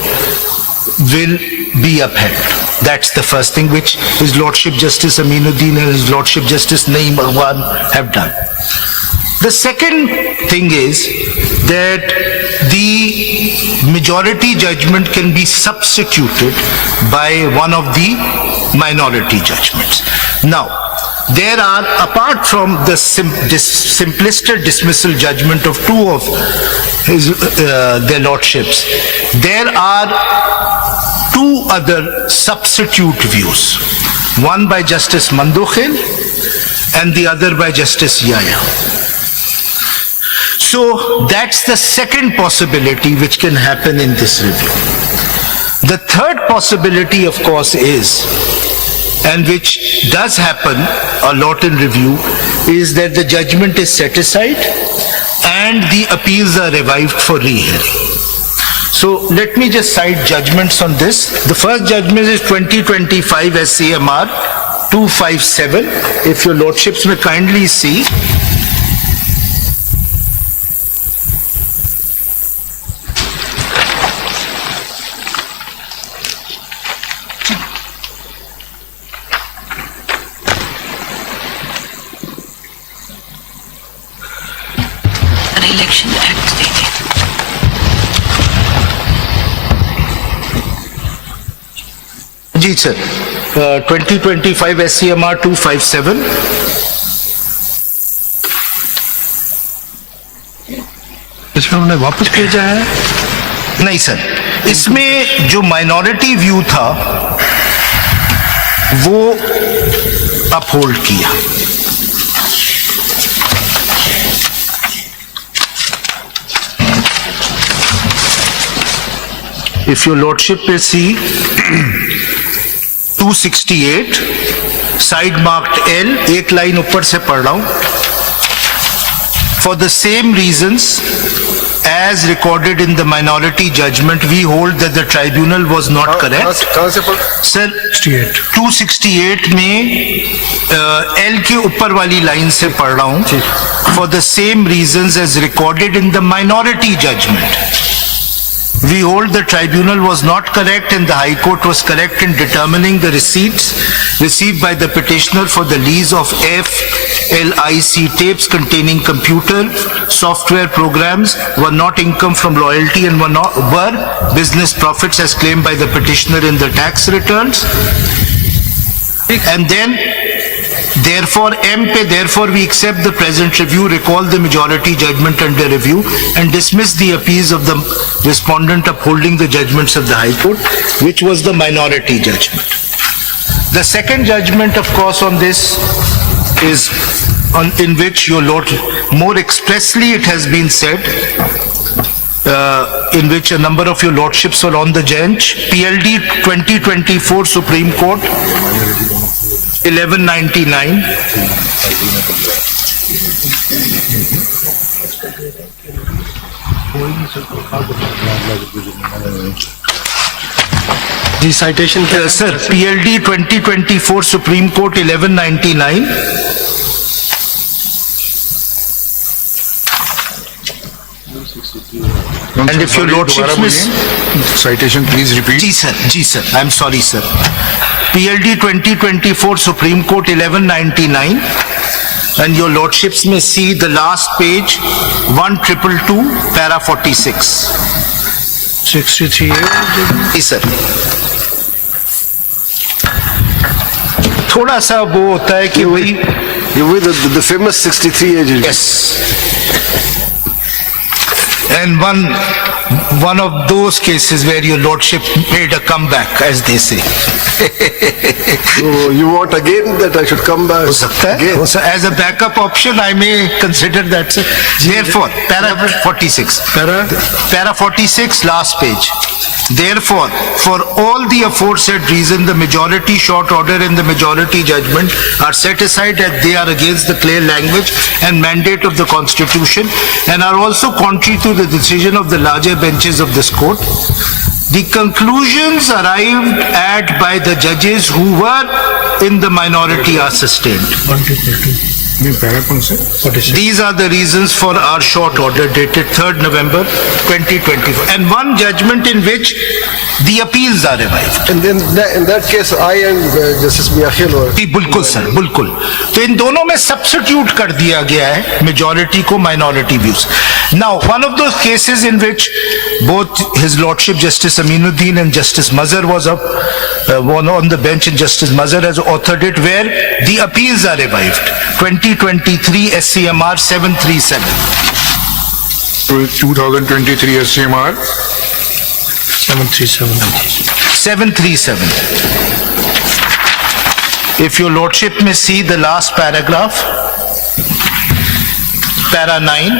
will be upheld. That's the first thing which His Lordship Justice Aminuddin and His Lordship Justice Naeem Bhagwan have done. The second thing is that the majority judgment can be substituted by one of the minority judgments. Now, there are, apart from the simplistic dismissal judgment of 2 of their lordships, there are 2 other substitute views. One by Justice Mandukhil and the other by Justice Yahya. So that's the second possibility which can happen in this review. The third possibility, of course, is, and which does happen a lot in review, is that the judgment is set aside and the appeals are revived for rehearing. So let me just cite judgments on this. The first judgment is 2025 SCMR 257. If your lordships may kindly see. Election act देखें। जी sir, 2025 SCMR 257। इसमें हमने वापस भेजा है। नहीं sir, इसमें जो minority view था वो अपहोल्ड किया। If your lordship will see 268 side marked L, एक लाइन ऊपर से पढ़ रहा हूं। For the same reasons as recorded in the minority judgment, we hold that the tribunal was not correct. कहाँ से पढ़? सर 268 में L के ऊपर वाली लाइन से पढ़ रहा हूँ. For the same reasons as recorded in the minority judgment, we hold the tribunal was not correct and the High Court was correct in determining the receipts received by the petitioner for the lease of FLIC tapes containing computer software programs were not income from royalty and were business profits as claimed by the petitioner in the tax returns. And then therefore therefore we accept the present review, recall the majority judgment under review and dismiss the appeals of the respondent upholding the judgments of the High Court, which was the minority judgment. The second judgment, of course, on this is in which your Lord, more expressly it has been said, in which a number of your lordships were on the bench, PLD 2024 Supreme Court 1199. The citation, Sir, PLD 2024 Supreme Court 1199. And if your lordships miss... Citation, please repeat. Ji sir, I'm sorry sir. PLD 2024 Supreme Court 1199, and your lordships may see the last page, 1222, para 46. 63 ji sir. थोड़ा सा वो होता है कि भाई You with the famous 63 age. yes. And one of those cases where your lordship made a comeback, as they say. So you want again that I should come back? हो सकता है. Again? So as a backup option, I may consider that. Sir. Therefore, para 46. Para 46, last page. Therefore, for all the aforesaid reason, the majority short order and the majority judgment are set aside as they are against the clear language and mandate of the Constitution and are also contrary to the decision of the larger benches of this court. The conclusions arrived at by the judges who were in the minority are sustained. These are the reasons for our short order dated 3rd November 2024. And one judgment in which the appeals are revived. And then in that case, I and Justice Miakhil were... बिल्कुल sir, बिल्कुल. तो इन दोनों में substitute कर दिया गया है majority को minority views. Now, one of those cases in which both His Lordship Justice Aminuddin and Justice Mazhar was up, one on the bench, and Justice Mazhar has authored it, where the appeals are revived. 2023 SCMR 737. 2023 SCMR 737. If your lordship may see the last paragraph, para 9.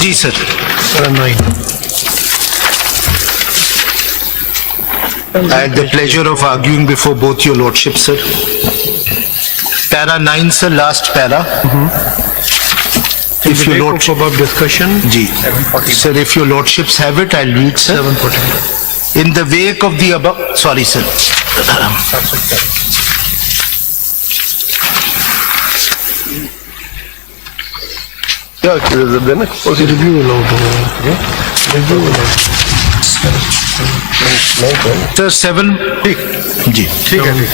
जी sir. I had the pleasure of arguing before both your lordships, sir. Para 9, sir, last para. If your lordship above discussion, जी, sir, if your lordships have it, I'll read, sir. 714. In the wake of the above, sorry, sir. Yeah, review allowed. Review allowed. Sir, 7. जी.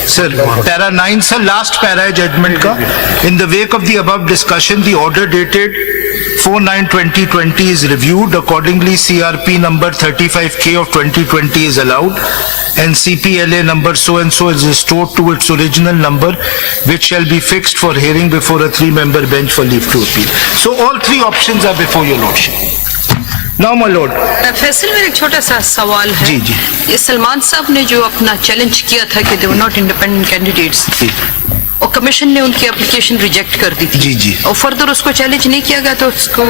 Sir, para 9, sir, last para है judgment का. In the wake of the above discussion, the order dated 4/9/2020 is reviewed. Accordingly, CRP number 35K of 2020 is allowed, and CPLA number so and so is restored to its original number, which shall be fixed for hearing before a 3-member bench for leave to appeal. So all three options are before your lordship. Now, my lord. Faisal मेरा एक छोटा सा सवाल है। जी, जी। ये सलमान साहब ने जो अपना चैलेंज किया था कि दे वर नॉट इंडिपेंडेंट कैंडिडेट्स, और कमीशन ने उनकी एप्लीकेशन रिजेक्ट कर दी थी। जी, जी। और फर्दर उसको चैलेंज नहीं किया गया तो उसको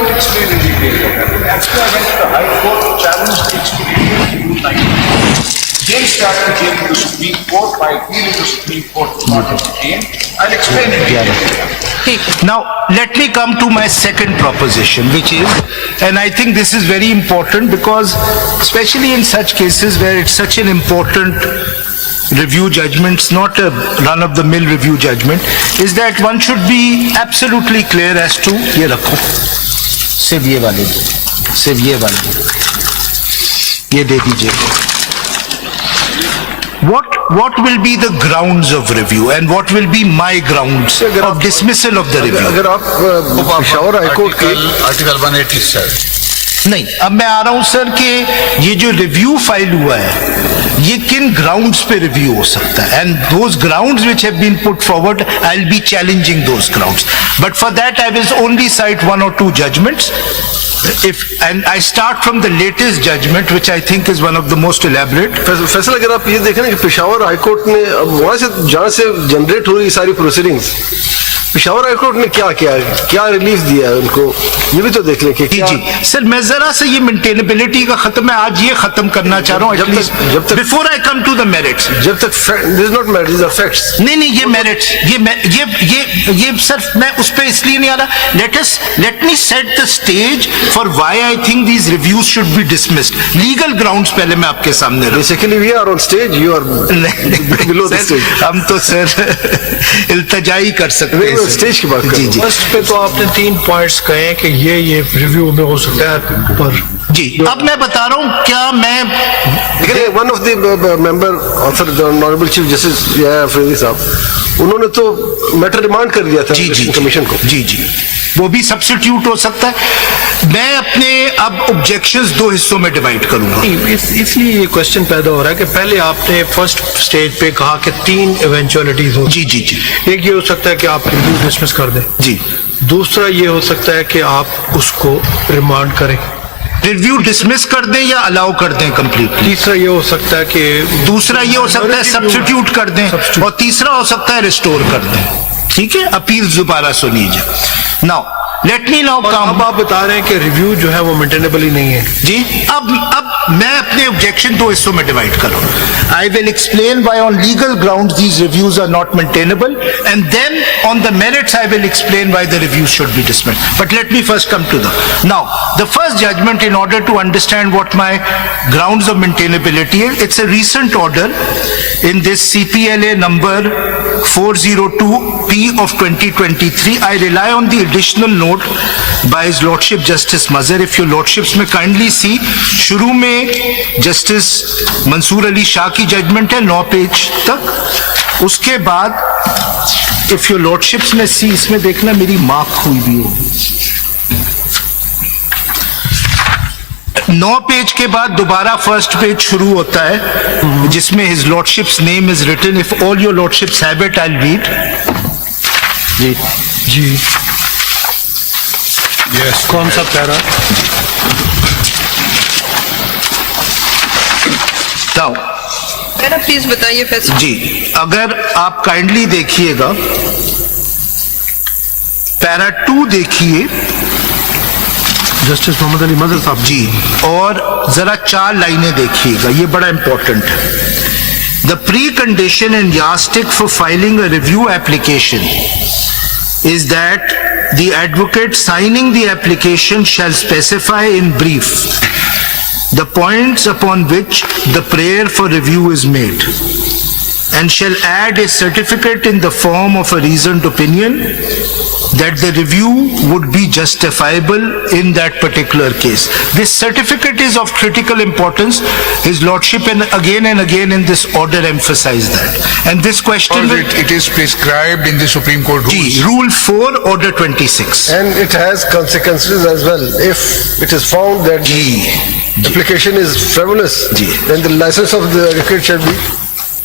They started claiming to the Supreme Court, my appeal in the Supreme Court was not entertained. I'll explain it. ठीक है। Now, let me come to my second proposition, which is, and I think this is very important because especially in such cases where it's such an important review judgment, it's not a run-of-the-mill review judgment, is that one should be absolutely clear as to, ये रखो, सिर्फ ये वाले दो, सिर्फ ये वाले दो, ये दे दीजिए. What will be the grounds of review and what will be my grounds of dismissal of the review? अगर आप पेशावर हाईकोर्ट के आर्टिकल 187 नहीं, अब मैं आ रहा हूं सर कि ये जो रिव्यू फाइल हुआ है ये किन ग्राउंड्स पे रिव्यू हो सकता है, and those grounds which have been put forward I will be challenging those grounds, but for that I will only cite 1 or 2 judgments. And I start from the latest judgment, which I think is one of the most elaborate. Faisal अगर आप ये देखें ना कि Peshawar high court ने अब वहां से जहां से जनरेट हो रही सारी प्रोसीडिंग्स, पेशावर हाईकोर्ट ने क्या किया, क्या रिलीफ दिया है उनको, ये भी तो देख लें कि क्या... जी सर, मैं जरा से ये मेंटेनेबिलिटी का खत्म है आज ये खत्म करना चाह रहा हूँ जब तक before I come to the merits, जब तक this is not merits, this are facts. नहीं ये मेरिट्स, ये सर मैं उस पे इसलिए नहीं आ रहा. Let me set the stage for why I think these reviews should be dismissed. Legal grounds पहले मैं आपके सामने रखूं. Basically we are on stage, you are below the stage. हम तो सर इल्तजा ही कर सकते हैं स्टेज की बात. जी फर्स्ट पे तो आपने 3 पॉइंट्स कहे हैं कि ये रिव्यू में हो सकता है पर जी. अब मैं बता रहा हूँ क्या मैं one of the member author the honourable chief justice Afridi साहब, उन्होंने तो मैटर रिमांड कर दिया था कमीशन को. जी वो भी सब्स्टिट्यूट हो सकता है. मैं अपने अब ऑब्जेक्शंस 2 हिस्सों में डिवाइड करूंगा. इसलिए ये क्वेश्चन पैदा हो रहा है कि पहले आपने फर्स्ट स्टेज पे कहा कि 3 इवेंचुअलिटीज हो. जी एक ये हो सकता है कि आप रिव्यू डिसमिस कर दें. जी. दूसरा ये हो सकता है कि आप उसको रिमांड करें, रिव्यू डिसमिस कर दें या अलाउ कर दें कंप्लीटली. तीसरा ये हो सकता है कि दूसरा ये हो सकता है सब्स्टिट्यूट कर दें, और तीसरा हो सकता है रिस्टोर कर दें. ठीक है, अपील दोबारा सुनिए. Now let me now come. अब आप बता रहे हैं कि रिव्यू जो है वो मेंटेनेबल ही नहीं है. जी. अब मैं अपने ऑब्जेक्शन 2 हिस्सों में डिवाइड करूं. I will explain why on legal grounds these reviews are not maintainable, and then on the merits I will explain why the reviews should be dismissed. But let me first come to now the first judgment in order to understand what my grounds of maintainability. It's a recent order in this CPLA number 402P of 2023. I rely on the additional note by His Lordship Justice Mazhar. If your Lordships may kindly see, शुरू में Justice Mansoor Ali Shah की judgement है 9 page तक. उसके बाद if your Lordships में see, इसमें देखना मेरी मार्क हुई भी हो. 9 पेज के बाद दोबारा फर्स्ट पेज शुरू होता है जिसमें his lordship's name is written. If all your lordships have it I will read. जी यस. कौन सा पैरा? मेरा प्लीज बताइए फैसल. जी, अगर आप काइंडली देखिएगा पैरा 2 देखिए जस्टिस मोहम्मद अली मजहर साहब. जी, और जरा 4 लाइनें देखिएगा, ये बड़ा इंपॉर्टेंट है. द प्री कंडीशन एंड यास्टिक for filing a review application is that the advocate signing the application shall specify in brief the points upon which the prayer for review is made, and shall add a certificate in the form of a reasoned opinion that the review would be justifiable in that particular case. This certificate is of critical importance. His Lordship and again in this order emphasized that. And this question... It is prescribed in the Supreme Court rules. Rule 4, Order 26. And it has consequences as well. If it is found that the application is frivolous, then the license of the advocate shall be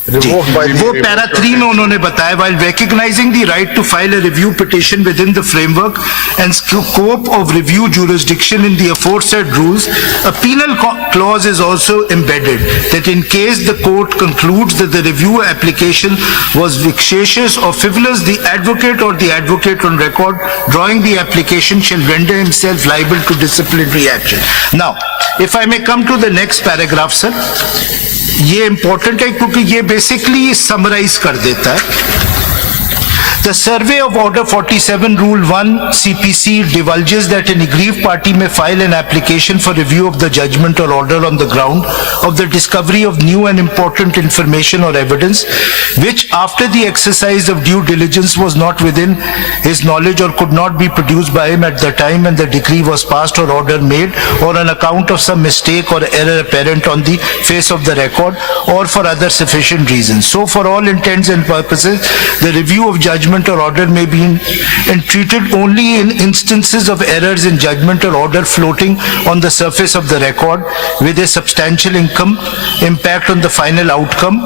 revoked by the वो para 3 में उन्होंने बताया while recognizing the right to file a review petition within the framework and scope of review jurisdiction in the aforesaid rules, a penal clause is also embedded that in case the court concludes that the review application was vexatious or frivolous, the advocate or the advocate on record drawing the application shall render himself liable to disciplinary action. Now, if I may come to the next paragraph, sir. ये important है क्योंकि ये basically summarize कर देता है. The survey of Order 47 Rule 1 CPC divulges that an aggrieved party may file an application for review of the judgment or order on the ground of the discovery of new and important information or evidence which after the exercise of due diligence was not within his knowledge or could not be produced by him at the time when the decree was passed or order made or on account of some mistake or error apparent on the face of the record or for other sufficient reasons. So for all intents and purposes, the review of judgment or order may be entreated only in instances of errors in judgment or order floating on the surface of the record with a substantial impact on the final outcome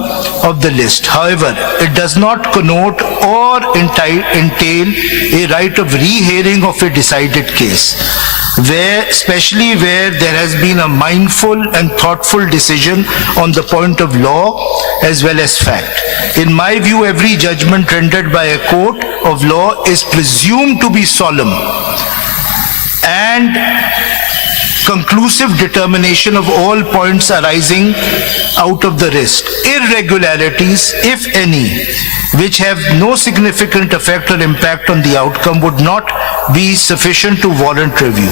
of the list. However, it does not connote or entail a right of rehearing of a decided case, especially where there has been a mindful and thoughtful decision on the point of law as well as fact. In my view, every judgment rendered by a court of law is presumed to be solemn and conclusive determination of all points arising out of the risk. Irregularities, if any, which have no significant effect or impact on the outcome would not be sufficient to warrant review.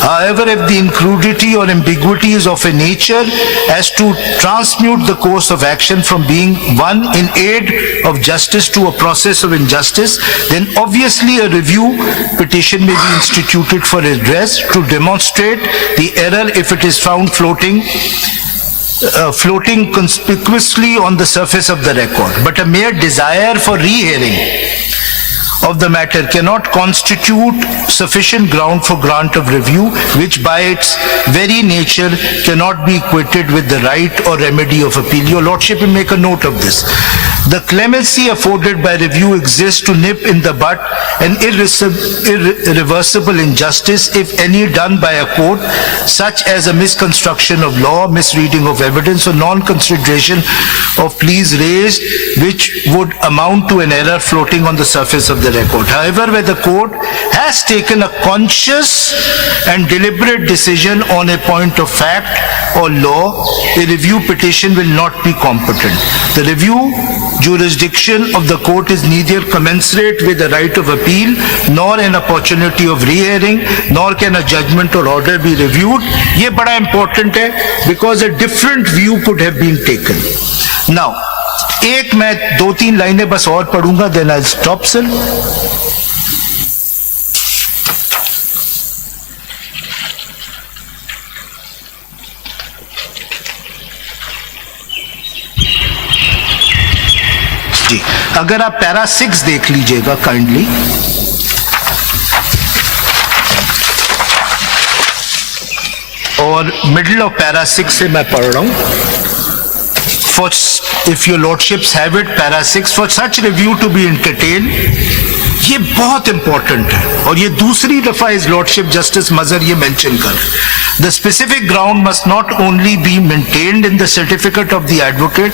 However, if the incongruity or ambiguity is of a nature as to transmute the course of action from being one in aid of justice to a process of injustice, then obviously a review petition may be instituted for redress to demonstrate the error if it is found floating conspicuously on the surface of the record. But a mere desire for rehearing of the matter cannot constitute sufficient ground for grant of review, which by its very nature cannot be equated with the right or remedy of appeal. Your Lordship will make a note of this. The clemency afforded by review exists to nip in the bud an irreversible injustice, if any, done by a court, such as a misconstruction of law, misreading of evidence, or non-consideration of pleas raised, which would amount to an error floating on the surface of the record. However, where the court has taken a conscious and deliberate decision on a point of fact or law, a review petition will not be competent. The review jurisdiction of the court is neither commensurate with the right of appeal, nor an opportunity of rehearing, nor can a judgment or order be reviewed. ये बड़ा important है because a different view could have been taken. Now, एक मैं 2-3 लाइनें बस और पढ़ूंगा, then I'll stop, sir. जी, अगर आप पैरा 6 देख लीजिएगा काइंडली. और मिडिल ऑफ पैरा 6 से मैं पढ़ रहा हूं. If your lordships have it, para 6, for such review to be entertained, ये बहुत इंपॉर्टेंट है और ये दूसरी दफा इस लॉर्डशिप जस्टिस मजर ये मेंशन कर. The specific ground must not only be maintained in the certificate of the advocate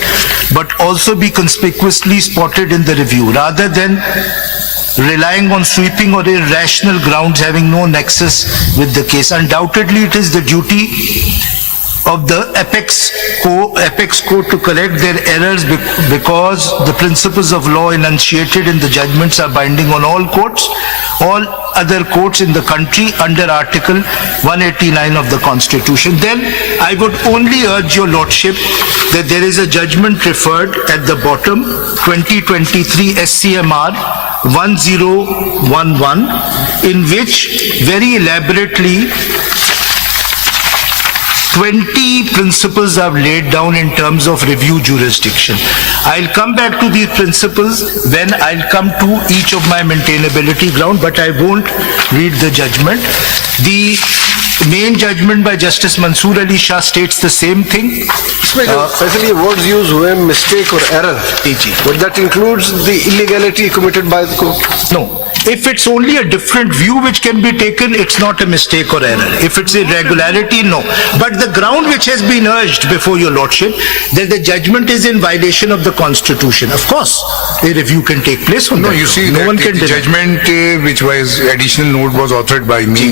but also be conspicuously spotted in the review rather than relying on sweeping or irrational grounds having no nexus with the case. Undoubtedly, it is the duty of the apex court to correct their errors because the principles of law enunciated in the judgments are binding on all courts, all other courts in the country under Article 189 of the Constitution. Then I would only urge your lordship that there is a judgment referred at the bottom, 2023 SCMR 1011, in which very elaborately 20 principles I've laid down in terms of review jurisdiction. I'll come back to these principles when I'll come to each of my maintainability ground, but I won't read the judgment. The main judgment by Justice Mansoor Ali Shah states the same thing. Faisal ये words use हुए mistake और error, जी। But that includes the illegality committed by the court. No. If it's only a different view which can be taken, it's not a mistake or error. If it's irregularity, no. But the ground which has been urged before your lordship, that the judgment is in violation of the constitution, of course, a review can take place on No, that. you see no one that can the deny. judgment which was additional note was authored by me,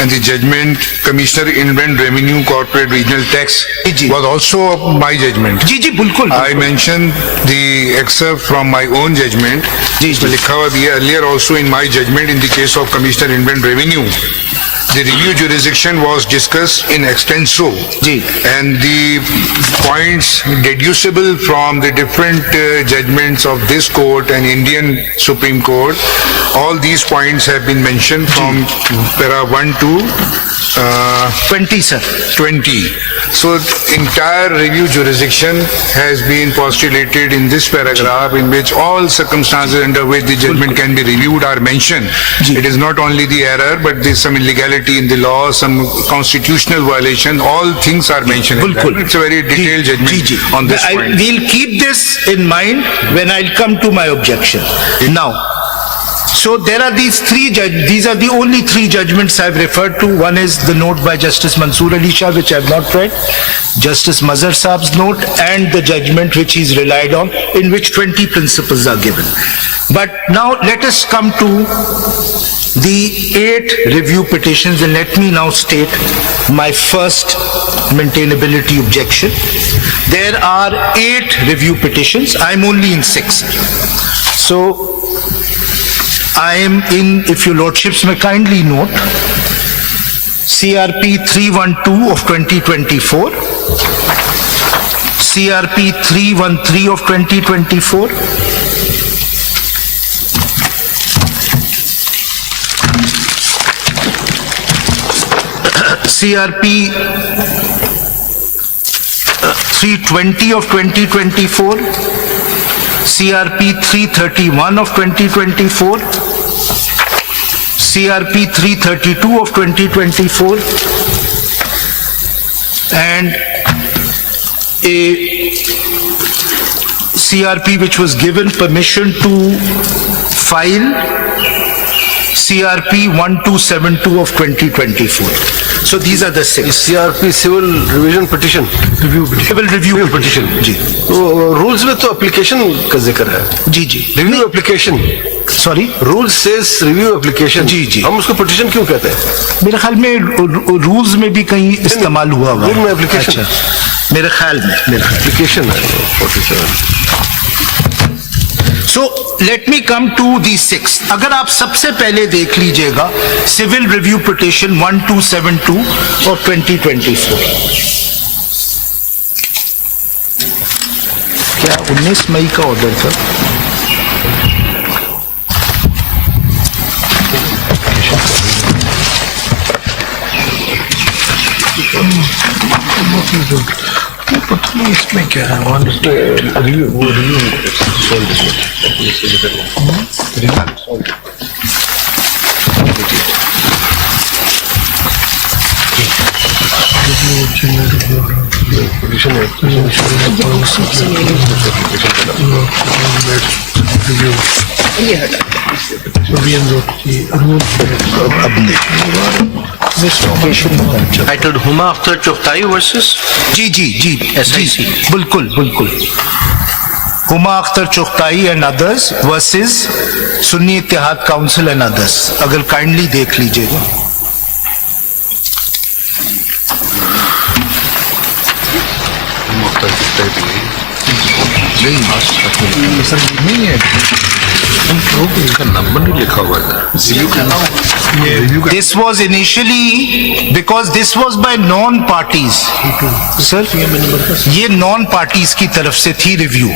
and the judgment Commissioner Inland Revenue Corporate Regional Tax जी। was also my judgment. जी जी बिल्कुल I mentioned the excerpt from my own judgment. इसमें लिखा हुआ भी है, earlier also in my judgment in the case of Commissioner Inland Revenue, the review jurisdiction was discussed in extenso. Ji. And the points deducible from the different judgments of this court and Indian Supreme Court, all these points have been mentioned from para 1 to 20 sir. 20. So entire review jurisdiction has been postulated in this paragraph, in which all circumstances under which the judgment can be reviewed are mentioned. It is not only the error, but there's some illegality in the law, some constitutional violation, all things are mentioned in that. बिल्कुल. It's a very detailed judgment on this point. We'll keep this in mind when I'll come to my objection. Now, so there are these are the only three judgments I've referred to. One is the note by Justice Mansoor Ali Shah, which I've not read, Justice Mazhar Saab's note, and the judgment which he's relied on, in which 20 principles are given. But now let us come to the 8 review petitions, and let me now state my first maintainability objection. There are 8 review petitions. I'm only in 6. So I am in, if your lordships may kindly note, CRP 312 of 2024, CRP 313 of 2024, CRP 320 of 2024, CRP 331 of 2024, CRP 332 of 2024, and a CRP which was given permission to file CRP 1272 of 2024. So these are the 6. CRP civil revision petition, Civil review petition. जी तो rules में तो application का जिक्र है. जी जी. Review application, sorry, rule says review application. जी, जी. हम उसको पिटिशन क्यों कहते हैं? मेरे ख्याल में रूल्स में भी कहीं इस्तेमाल हुआ हुआ है. रूल में application. अच्छा, मेरे ख्याल में एप्लीकेशन है 47. So let me come to the 6. अगर आप सबसे पहले देख लीजिएगा सिविल रिव्यू पिटिशन 1272 और 2024. क्या 19 मई का ऑर्डर था? पता नहीं इसमें क्या है. Titled Huma Akhtar Chughtai versus जी जी जी SIC. जी, बिल्कुल बिल्कुल. Huma Akhtar Chughtai and others versus Sunni Ittehad council and others. अगर काइंडली देख लीजिएगा. नहीं है, इसका नंबर नहीं लिखा हुआ है. This was initially because this was by non-parties. Sir, ये non-parties की तरफ से थी review.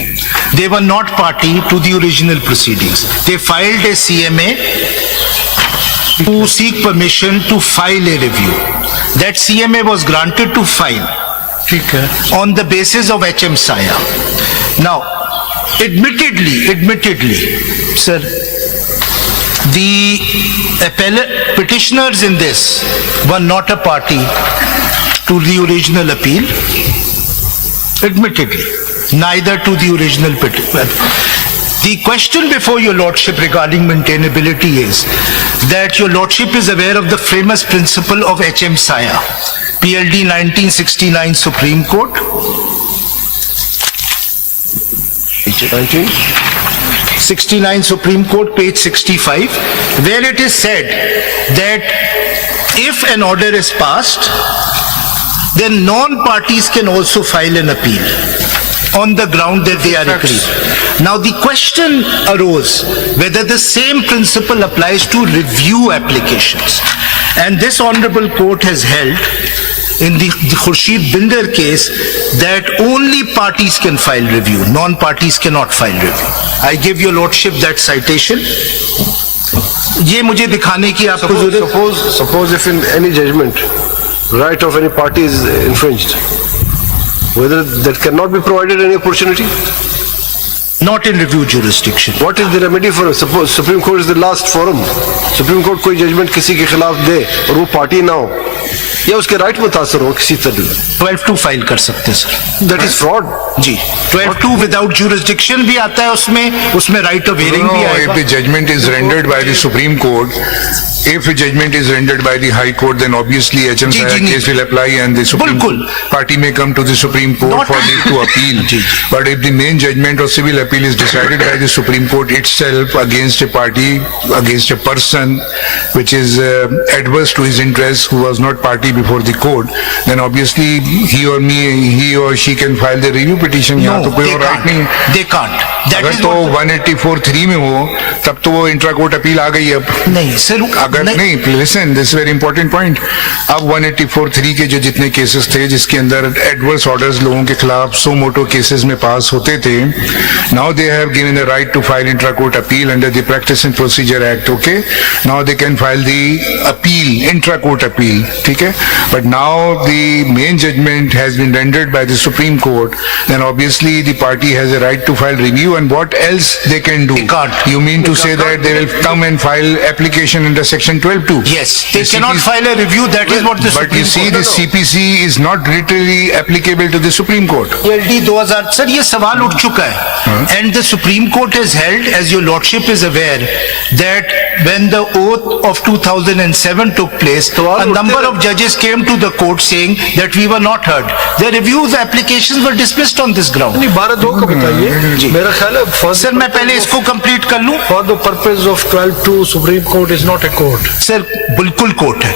They were not party to the original proceedings. They filed a CMA to seek permission to file a review. That CMA was granted to file. ठीक है. On the basis of HM Saya. Now, admittedly, sir, The petitioners in this were not a party to the original appeal, admittedly, neither to the original petition. The question before your lordship regarding maintainability is that your lordship is aware of the famous principle of H.M. Saya, PLD 1969 Supreme Court. 1969 Supreme Court, page 65, where it is said that if an order is passed, then non-parties can also file an appeal on the ground that they are aggrieved. Now the question arose whether the same principle applies to review applications. And this honorable court has held in the Khurshid Binder case that only parties can file review, non-parties cannot file review. I give your lordship that citation. ये मुझे दिखाने की आपको जरूरत. Suppose if in any judgment, right of any party is infringed, whether that cannot be provided any opportunity? Not in review jurisdiction. What is the remedy for it? Suppose Supreme Court is the last forum. Supreme Court कोई judgment किसी के खिलाफ दे और वो party ना हो या उसके right मुतासर हो किसी तरह. 12-2 फाइल कर सकते हैं सर. That is fraud. जी 12-2 विदाउट जुरिस्डिक्शन भी आता है उसमें राइट ऑफ हियरिंग भी आएगा. If the judgment is rendered by the Supreme Court, if a judgment is rendered by the High Court, then obviously HM Saya case will apply and the Supreme Party may come to the Supreme Court for leave to appeal. But if the main judgment or civil appeal is decided by the Supreme Court itself against a party, against a person which is adverse to his interests, who was not party before the court, then obviously he or she can file the review petition. No, यहाँ तो कोई और right नहीं है. They can't. That अगर is तो what 184(3) में हो तब तो वो इंट्रा कोर्ट अपील आ गई अब. नहीं सर. अगर नहीं, listen, this very important point. अब 184(3) के जो जितने केसेस थे जिसके अंदर एडवर्स ऑर्डर्स लोगों के खिलाफ सो मोटो केसेस में पास होते थे, now they have given the right to file intra court appeal under the practice and procedure act. Okay, now they can file the appeal, intra court appeal. ठीक है, but now the main judgment has been rendered by the supreme court, then obviously the party has a right to file review. And what else they can do? You mean to say that they will come and file application under section 12(2)? Yes, they cannot file a review. That is what the But you see, the CPC is not literally applicable to the Supreme Court. PLD 2000 sir ये सवाल उठ चुका है. And the Supreme Court has held, as your lordship is aware, that when the oath of 2007 took place, a number of judges came to the court saying that we were not heard. Their reviews applications were dismissed on this ground. नहीं 12(2) को बताइए. मेरा ख्याल है sir मैं पहले इसको complete कर लूं. For the purpose of 12(2), Supreme Court is not a court. Sir बिल्कुल कोर्ट है.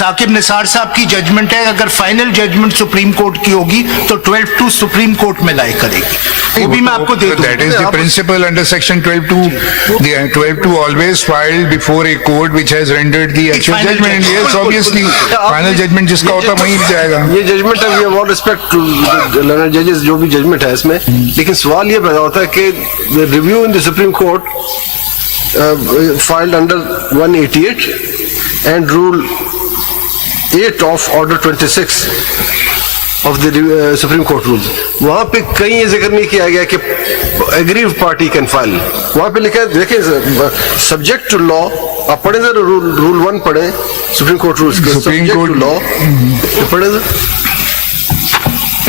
साकिब निसार साहब की जजमेंट है, अगर फाइनल जजमेंट सुप्रीम कोर्ट की होगी तो 12(2) सुप्रीम कोर्ट में लाई करेगी. वो भी मैं आपको दे दूं. That is the principle under section 12(2). The 12(2) always filed before a court which has rendered the actual judgment. Yes, obviously, final judgment जिसका होता वहीं जाएगा. ये जजमेंट है, we have all respect to the learned judges, जो भी judgement है इसमें, लेकिन सवाल ये पैदा होता है कि the review in the Supreme Court filed under 188 and Rule 8 of Order 26 of the Supreme Court rules. वहाँ पे कहीं ये जिक्र नहीं किया गया कि aggrieved party can file. वहाँ पे लिखा है, देखें, subject to law. आप पढ़े सर Rule 1 पढ़े Supreme Court rules के, subject to law पढ़े sir.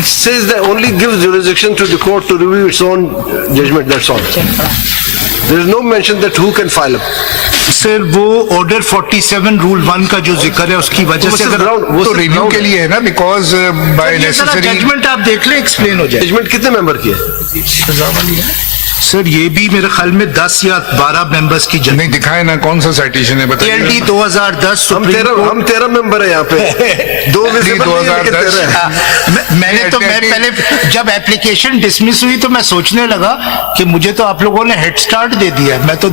It says that only gives jurisdiction to the court to review its own judgment. That's all. There is no mention that who can file up. Sir वो order 47 rule 1 का जो जिक्र है उसकी वजह से अगर वो तो रिव्यू के लिए है ना, बिकॉज बाय नेसेसरी. जजमेंट आप देख लें, एक्सप्लेन हो जाए. जजमेंट कितने मेंबर की है? सर ये भी मेरे ख्याल में 10 या 12 मेंबर्स की नहीं दिखाए ना. कौन सा साइटेशन है बताइए. PLD 2010 हम 13 मेंबर है यहाँ पे. 2010. मैं पहले जब एप्लीकेशन डिसमिस हुई तो मैं सोचने लगा कि मुझे तो आप लोगों ने हेड स्टार्ट दे दिया. मैं तो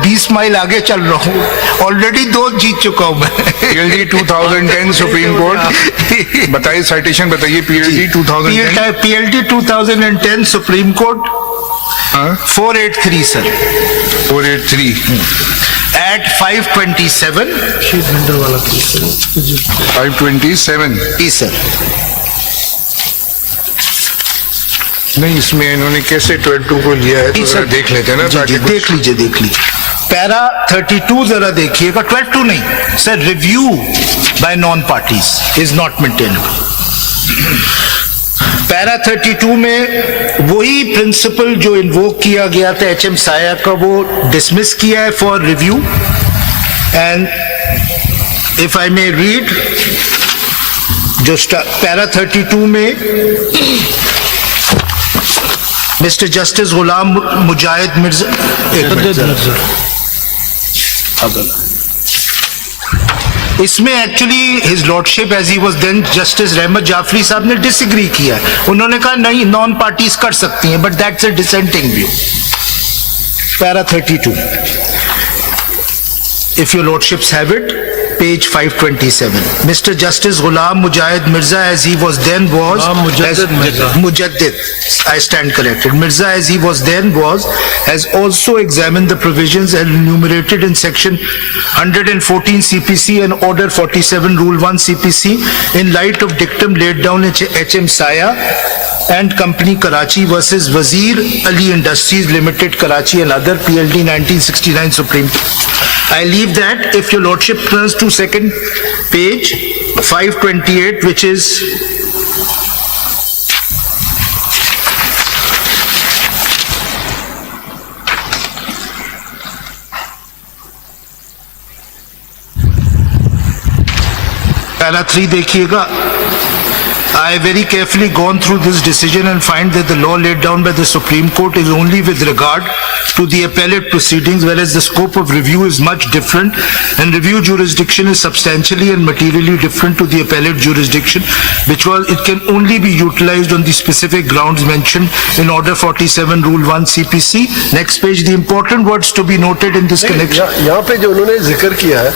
20 माइल आगे चल रहा हूँ. ऑलरेडी 2 जीत चुका हूँ मैं. PLD 2010 supreme court. बताइए साइटेशन बताइए. PLD 2010 supreme court 483 sir. 483 at 527. 527. जी सर. नहीं, इसमें इन्होंने कैसे 12 को लिया है तो जरा देख लेते हैं ना, जी, ताकि कुछ- देख लीजिए पैरा 32 जरा देखिएगा, 12 नहीं sir, review bye non parties is not maintainable. Para 32 में वही प्रिंसिपल जो इन्वोक किया गया था एचएम साया का, वो डिसमिस किया है for review. And if I may read, जो पैरा 32 में मिस्टर जस्टिस गुलाम मुजाहिद मिर्जा, इसमें actually his lordship as he was then justice Rahmat Jafri साहब ने डिसएग्री किया है। उन्होंने कहा नहीं, नॉन पार्टीज कर सकती हैं, but that's a dissenting view. Para 32, if your lordships have it, page 527. Mr. Justice Ghulam Mujahid Mirza, as he was then was, Mujaddid, I stand corrected. Mirza, as he was then was, has also examined the provisions enumerated in section 114 CPC and order 47 rule 1 CPC in light of dictum laid down in HM Saya and Company Karachi versus Wazir Ali Industries Limited Karachi and other PLD 1969 Supreme. I leave that. If your lordship turns to second page 528, which is para 3 देखिएगा। I very carefully gone through this decision and find that the law laid down by the Supreme Court is only with regard to the appellate proceedings, whereas the scope of review is much different, and review jurisdiction is substantially and materially different to the appellate jurisdiction, which was, it can only be utilized on the specific grounds mentioned in Order 47 Rule 1 CPC. Next page, the important words to be noted in this connection. यहाँ पे जो उन्होंने जिक्र किया है,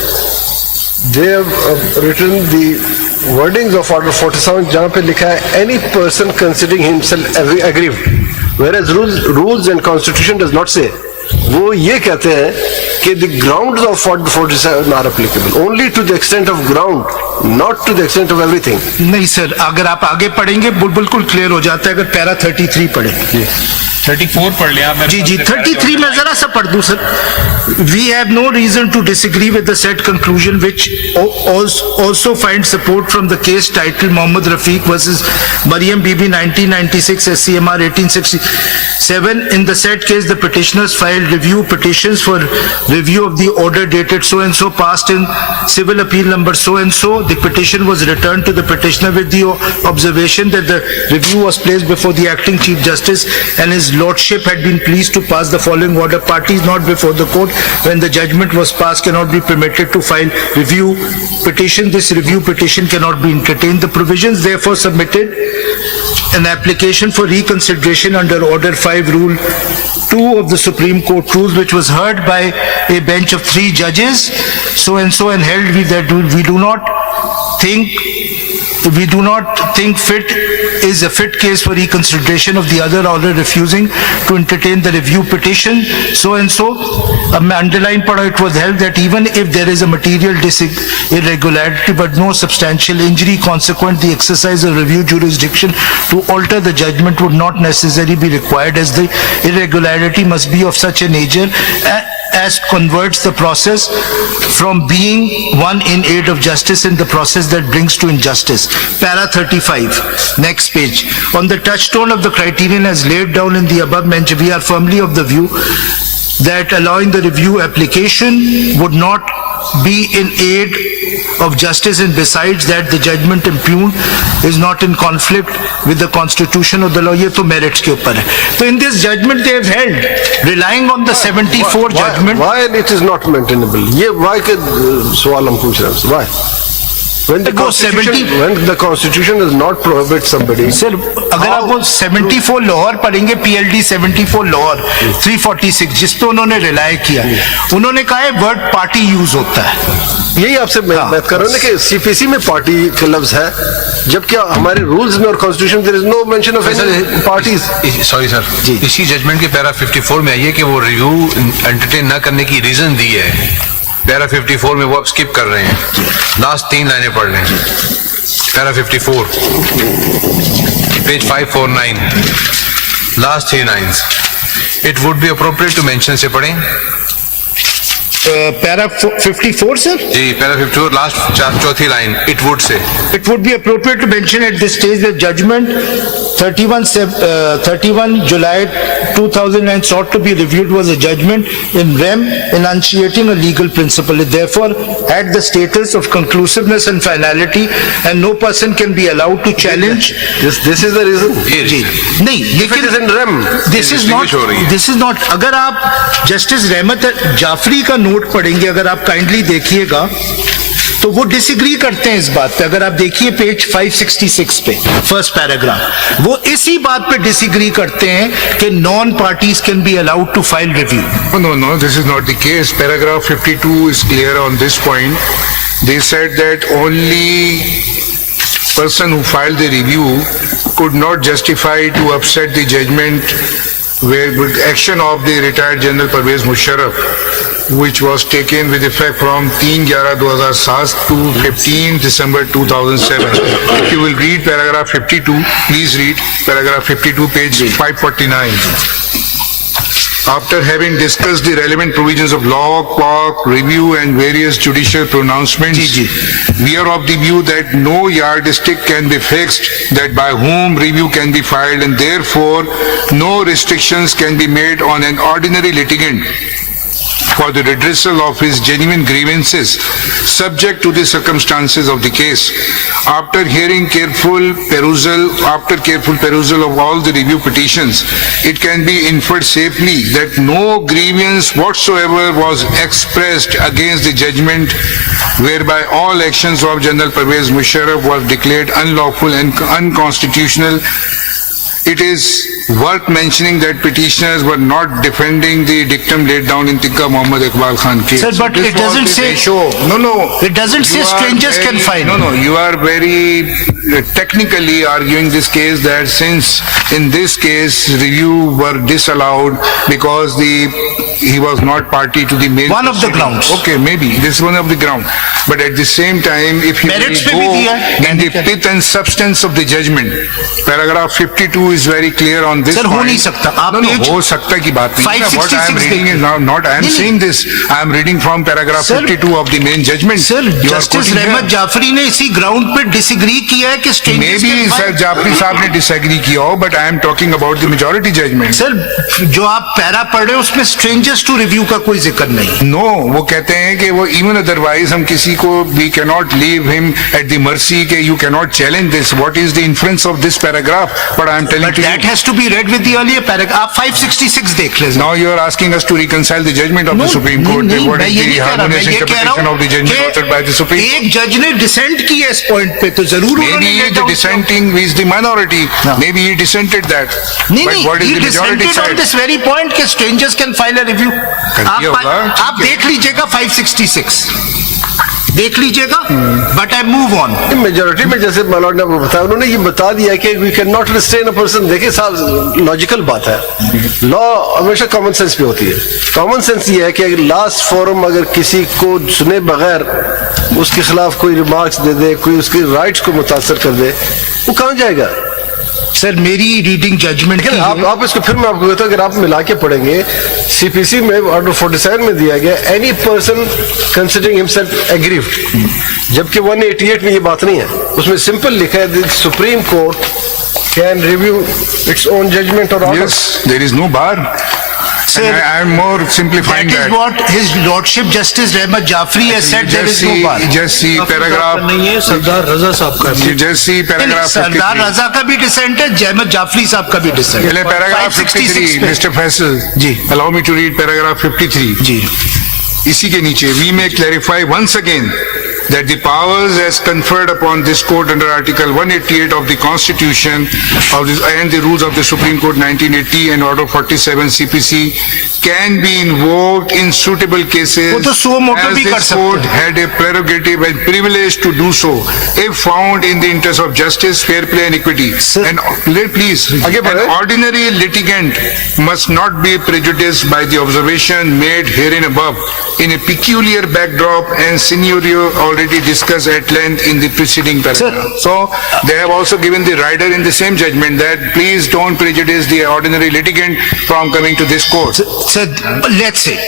they have written the wordings of Order 47 जहाँ पे लिखा है any person considering himself aggrieved, whereas rules and constitution does not say. वो ये कहते हैं कि the grounds of Order 47 are applicable only to the extent of ground, not to the extent of everything. नहीं सर, अगर आप आगे पढ़ेंगे बिल्कुल क्लियर हो जाता है। अगर पैरा 33 पढ़े, 34 पढ़ लिया मैंने। जी 33 में जरा सा पढ़ दूं sir. We have no reason to disagree with the said conclusion, which also finds support from the case titled Mohammad Rafiq versus Mariam Bibi 1996 SCMR 1867. In the said case, the petitioners filed review petitions for review of the order dated so and so, passed in civil appeal number so and so. The petition was returned to the petitioner with the observation that the review was placed before the acting Chief Justice and his lordship had been pleased to pass the following order: parties not before the court when the judgment was passed cannot be permitted to file review petition. This review petition cannot be entertained. The provisions therefore submitted an application for reconsideration under Order 5 Rule 2 of the Supreme Court rules, which was heard by a bench of 3 judges so and so, and held that we do not think fit is a fit case for reconsideration of the other order refusing to entertain the review petition so and so. Underline pada, it was held that even if there is a material irregularity but no substantial injury consequent, the exercise of review jurisdiction to alter the judgment would not necessarily be required, as the irregularity must be of such a nature as converts the process from being one in aid of justice in the process that brings to injustice. Para 35, next page. On the touchstone of the criterion as laid down in the above mentioned, we are firmly of the view that allowing the review application would not be in aid of justice, and besides that the judgment impugned is not in conflict with the constitution of the law. ये तो merits के ऊपर है. So in this judgment they have held, relying on the 74 judgment. Why it is not maintainable? ये why के सवाल हम पूछ रहे हैं? Why? When the constitution does not prohibit somebody. Sir, अगर आप वो 74 लाहौर पढ़ेंगे, PLD 74 लाहौर 346 जिस पे उन्होंने रिलाय किया, उन्होंने कहा है वर्ड पार्टी यूज होता है. यही आपसे मैं बात कर रहा हूँ कि सीपीसी में पार्टी का लफ्ज है, जबकि हमारे रूल्स में और constitution there is no mention of any parties. Sorry sir, इसी जजमेंट के पैरा 54 में आइए कि वो रिव्यू एंटरटेन न करने की रीजन दी है. पैरा 54 में वो आप स्किप कर रहे हैं, लास्ट 3 लाइनें पढ़ रहे हैं. Para 54 page 549. Last 3 lines. It would be appropriate to mention से पढ़ें. Para 54, sir? जी, para 54 last चौथी line. It would say. It would be appropriate to mention at this stage the judgment 31 July 2009 sought to be reviewed was a judgment in rem enunciating a legal principle. It therefore had the status of conclusiveness and finality, and no person can be allowed to challenge. This is the reason. जी नहीं, If it is in REM, this is not, हो रही है. this is not. अगर आप justice Rahmat Jafri का note पढ़ेंगे, अगर आप काइंडली देखिएगा, तो वो डिसएग्री करते हैं इस बात पे. अगर आप देखिए पेज 566 पे फर्स्ट पैराग्राफ, वो इसी बात पे डिसएग्री करते हैं कि non parties can be allowed to file review. No, this is not the case. Paragraph 52 is clear on this point. They said that only person who filed the review could not justify to upset the judgment where with action of the retired General Pervez Musharraf, which was taken with effect from 3/11/2007 to 15 December 2007. If you will read paragraph 52, please read paragraph 52, page 549. After having discussed the relevant provisions of law, POC, review and various judicial pronouncements, we are of the view that no yardstick can be fixed that by whom review can be filed, and therefore no restrictions can be made on an ordinary litigant for the redressal of his genuine grievances, subject to the circumstances of the case. After careful perusal of all the review petitions, it can be inferred safely that no grievance whatsoever was expressed against the judgment whereby all actions of General Pervez Musharraf were declared unlawful and unconstitutional. It is worth mentioning that petitioners were not defending the dictum laid down in Tikka Muhammad Iqbal Khan case. Sir, but This it doesn't was the say- ratio. No. It doesn't say You are strangers can file. No, you are very technically arguing this case that since in this case review were disallowed because he was not party to the main One of the proceeding. grounds. Okay, maybe this is one of the ground. But at the same time, if you Merits will पे भी go दिया है. in the pith and substance of the judgment, paragraph 52 is very clear on this Sir, हो point. नहीं सकता. आप No, page हो सकता की बात नहीं. What I am 566 reading is not, I am नहीं, नहीं. saying this, I am reading from paragraph Sir, 52 of the main judgment. Sir, You are justice quoting रहमत here. जाफरी ने इसी ग्राउंड पे डिसएग्री किया है कि स्ट्रेंजर्स Maybe Sir Jafri साहब ने disagree किया हो, but I am talking about the majority judgment. Sir, जो आप पैरा पढ़ रहे हो उसमें स्ट्रेंजर्स टू रिव्यू का कोई जिक्र नहीं. No, वो कहते हैं कि वो even otherwise हम किसी को we cannot leave him at the mercy कि you cannot challenge this. What is the inference of this paragraph? But I am telling But to that you. has to be read with the earlier paragraph. आप 566 देख ले. Now you are asking us to reconcile the judgment of the Supreme Court. नहीं, What मैं is ये the नहीं कह रहा. मैं harmonious ये कह रहा interpretation of the judgment हूँ authored by the Supreme कि Court? एक जज ने डिसेंट किया इस पॉइंट पे, तो जरूर उन्होंने Maybe laid the down- dissenting is the minority. Maybe he dissented that. नहीं But what is he the majority dissented on side? this very point कि strangers can file a review. दिया होगा, आप देख लीजिएगा 566 देख लीजिएगा. But I move on. Majority में जैसे मलॉट ने आपको बताया, उन्होंने ये बता दिया कि we can not restrain a person. देखिए साहब, लॉजिकल बात है. लॉ हमेशा कॉमन सेंस पे होती है. कॉमन सेंस ये है कि अगर लास्ट फोरम अगर किसी को सुने बगैर उसके खिलाफ कोई रिमार्क्स दे दे, कोई उसके राइट्स को मुतासर कर दे, वो कहाँ जाएगा? सर, मेरी रीडिंग जजमेंट लेकिन आप इसको फिर मैं आपको कहता हूँ, अगर आप मिला के पढ़ेंगे, सीपीसी में ऑर्डर 47 में दिया गया any person considering himself aggrieved, जबकि 188 में ये बात नहीं है. उसमें सिंपल लिखा है the supreme court can review its own judgment और order. Yes, there is no bar. Sir, And I am more simplifying that is that. what his lordship Justice Rahmat Jafri has said. There is no bar. Just see paragraph. नहीं है, सरदार रजा साहब का You just see paragraph सरदार 53. रजा का भी decent है, जहमत जाफरी साहब का भी डिसेंट पहले paragraph 53, पे. Mr. Faisal. Ji. Allow me to read paragraph 53. जी. इसी के नीचे, we may clarify once again that the powers as conferred upon this court under Article 188 of the Constitution and the rules of the Supreme Court 1980 and Order 47 CPC can be invoked in suitable cases. वो तो suo motu as भी कर this सकते court हैं। had a prerogative and privilege to do so if found in the interest of justice, fair play and equity. And please, an ordinary litigant must not be prejudiced by the observation made herein above in a peculiar backdrop and scenario already discussed at length in the preceding paragraph. So they have also given the rider in the same judgment that please don't prejudice the ordinary litigant from coming to this court. So let's say,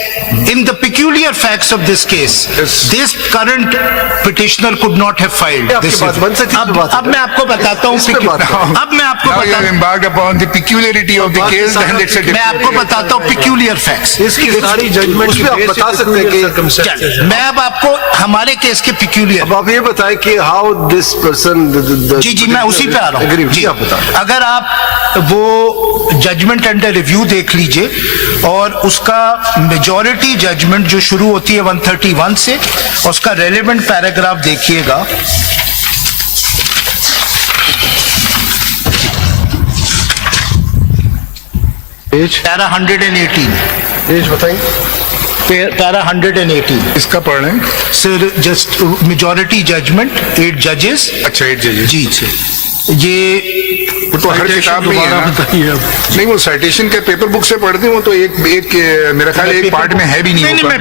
in the peculiar facts of this case, this current petitioner could not have filed this. अब मैं आपको बताता हूँ, अब मैं आपको Now you have embarked upon the peculiarity of the case, then it's a मैं आपको बताता हूँ peculiar facts. इसकी सारी जजमेंट उसमें आप बता सकते हैं कि मैं अब आपको हमारे केस के peculiar, अब आप ये बताएं कि हाउ दिस पर्सन जी जी मैं उसी पे आ रहा हूँ जी। आप बताएं। अगर आप वो जजमेंट अंडर रिव्यू देख लीजिए और उसका मेजॉरिटी जजमेंट जो शुरू होती है 131 से, उसका रेलेवेंट पैराग्राफ देखिएगा। पैरा 118, पेज बताएं। पैरा 118 इसका पढ़ रहे हैं? सर जस्ट मेजॉरिटी जजमेंट 8 जजेस। अच्छा 8 जजेस जी जी, ये वो तो हर किताब में ही है ना? नहीं, वो साइटेशन के पेपर बुक से पढ़ते हैं, वो तो एक मेरा ख्याल एक पार्ट में है भी नहीं। नहीं, मैं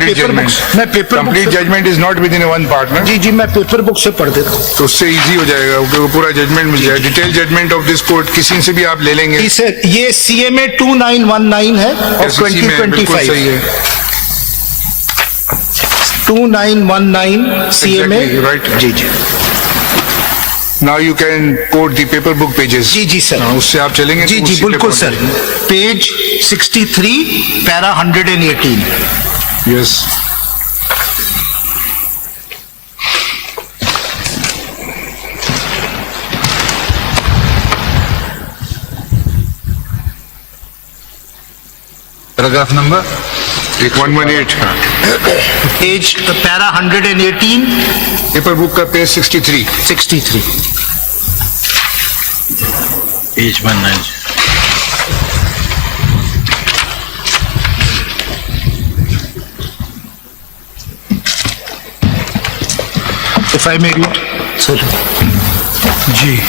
paper complete judgment is not within one part ना। जी जी मैं पेपर बुक से पढ़ देता हूँ, तो उससे इजी हो जाएगा, वो पूरा जजमेंट मिल जाएगा। Detail judgment of this court किसी से भी आप ले लेंगे। सर ये CMA 2919 है और SEC में बिल्कुल 2025 सही है। 2919 CMA, Exactly, right. जी जी Now you can quote the paper book pages. जी जी सर, उससे आप चलेंगे जी तो जी उसी पे बिल्कुल पहुंच सर। जाएंगे। Page 63 para 118। Yes. Paragraph number 118 page para 118 paper book का page 63। 63 Page 19. If I may read, sir. जी.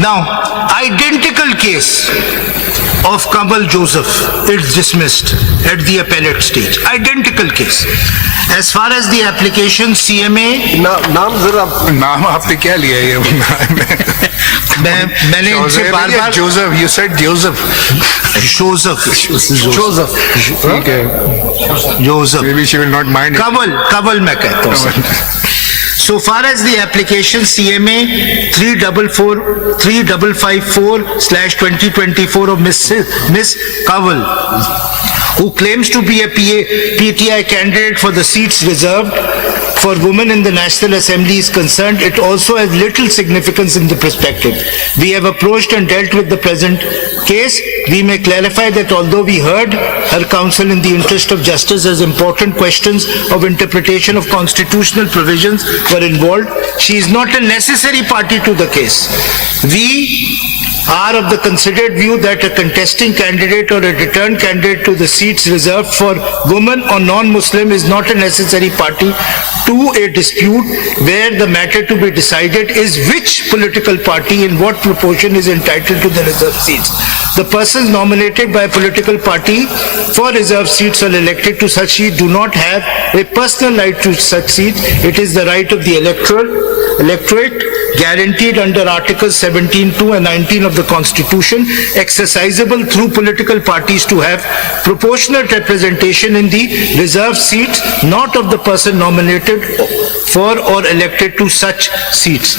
Now, identical case of Kamal Joseph is dismissed at the appellate stage. Identical case. As far as the application CMA, नाम जरा नाम आपने क्या लिया ये? मैंने इनसे बार-बार Joseph, you said Joseph. Joseph, ठीक है। Joseph, Maybe she will not mind it. कमल मैं कहता हूँ। So far as the application CMA 3554/2024 of Miss Kawal, who claims to be a PTI candidate for the seats reserved for women in the National Assembly is concerned, it also has little significance in the perspective. We have approached and dealt with the present case. We may clarify that although we heard her counsel in the interest of justice as important questions of interpretation of constitutional provisions were involved, she is not a necessary party to the case. We are of the considered view that a contesting candidate or a returned candidate to the seats reserved for women or non-Muslim is not a necessary party to a dispute where the matter to be decided is which political party in what proportion is entitled to the reserved seats. The persons nominated by a political party for reserved seats or elected to such seat do not have a personal right to such seats. It is the right of the electorate guaranteed under Articles 17(2) and 19 of the Constitution, exercisable through political parties to have proportionate representation in the reserved seats, not of the person nominated for or elected to such seats.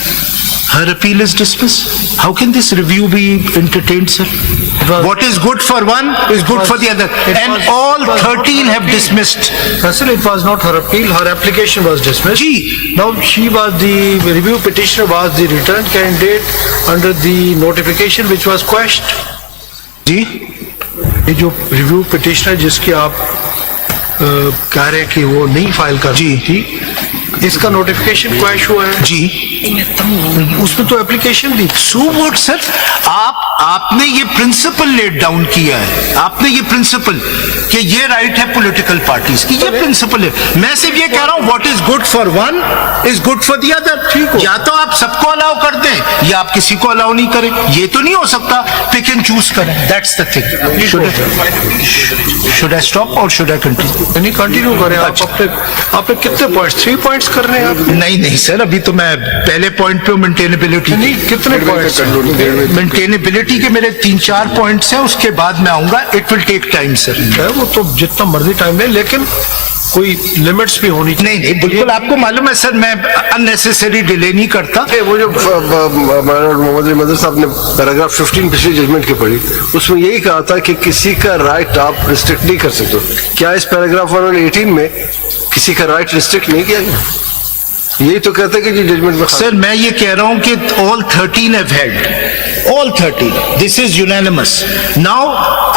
Her appeal is dismissed. How can this review be entertained, sir? What is good for one is good for the other. And all 13 have dismissed. Sir, it was not her appeal, her application was dismissed. Gee. Now, she was the review petitioner, was the returned candidate under the notification which was quashed. जी ये जो review petitioner जिसकी आप कह रहे हैं कि वो नहीं फाइल कर जी थी, इसका नोटिफिकेशन क्वैश हुआ है जी, उसमें तो एप्लीकेशन भी सो व्हाट सर, आप आपने ये प्रिंसिपल लेट डाउन किया है, आपने ये प्रिंसिपल कि ये राइट है पॉलिटिकल पार्टीज की, ये प्रिंसिपल है। मैं सिर्फ ये कह रहा हूं what is good for one is good for the other. या तो आप सबको अलाउ कर दें या आप किसी को अलाउ नहीं करें, ये तो नहीं हो सकता पिक एंड चूज करें। That's the thing. Should I stop और शुड आई कंटिन्यू? नहीं, कंटिन्यू करें। आपने कितने पॉइंट्स, 3 पॉइंट्स करने हैं आप? नहीं सर, अभी तो मैं पहले पॉइंट पे मेंटेनेबिलिटी, नहीं, कितने पॉइंट्स? मेंटेनेबिलिटी के मेरे 3-4 पॉइंट्स हैं, उसके बाद मैं आऊंगा। It will take time sir. वो तो जितना मर्जी टाइम है, लेकिन कोई लिमिट्स भी होनी चाहिए। नहीं बिल्कुल, आपको मालूम है सर, मैं अननेसेसरी डिले नहीं करता। वो जो मोहम्मद अली मदर साहब ने पैराग्राफ 15 पिछले जजमेंट की पढ़ी, उसमें यही कहा था कि किसी का राइट आप रिस्ट्रिक्ट नहीं कर सकते। क्या इस पैराग्राफ 118 में किसी का राइट रिस्ट्रिक्ट नहीं किया गया? यही तो कहते हैं कि जजमेंट में। सर मैं ये कह रहा हूं कि all 13 have held, all 13. This is unanimous. Now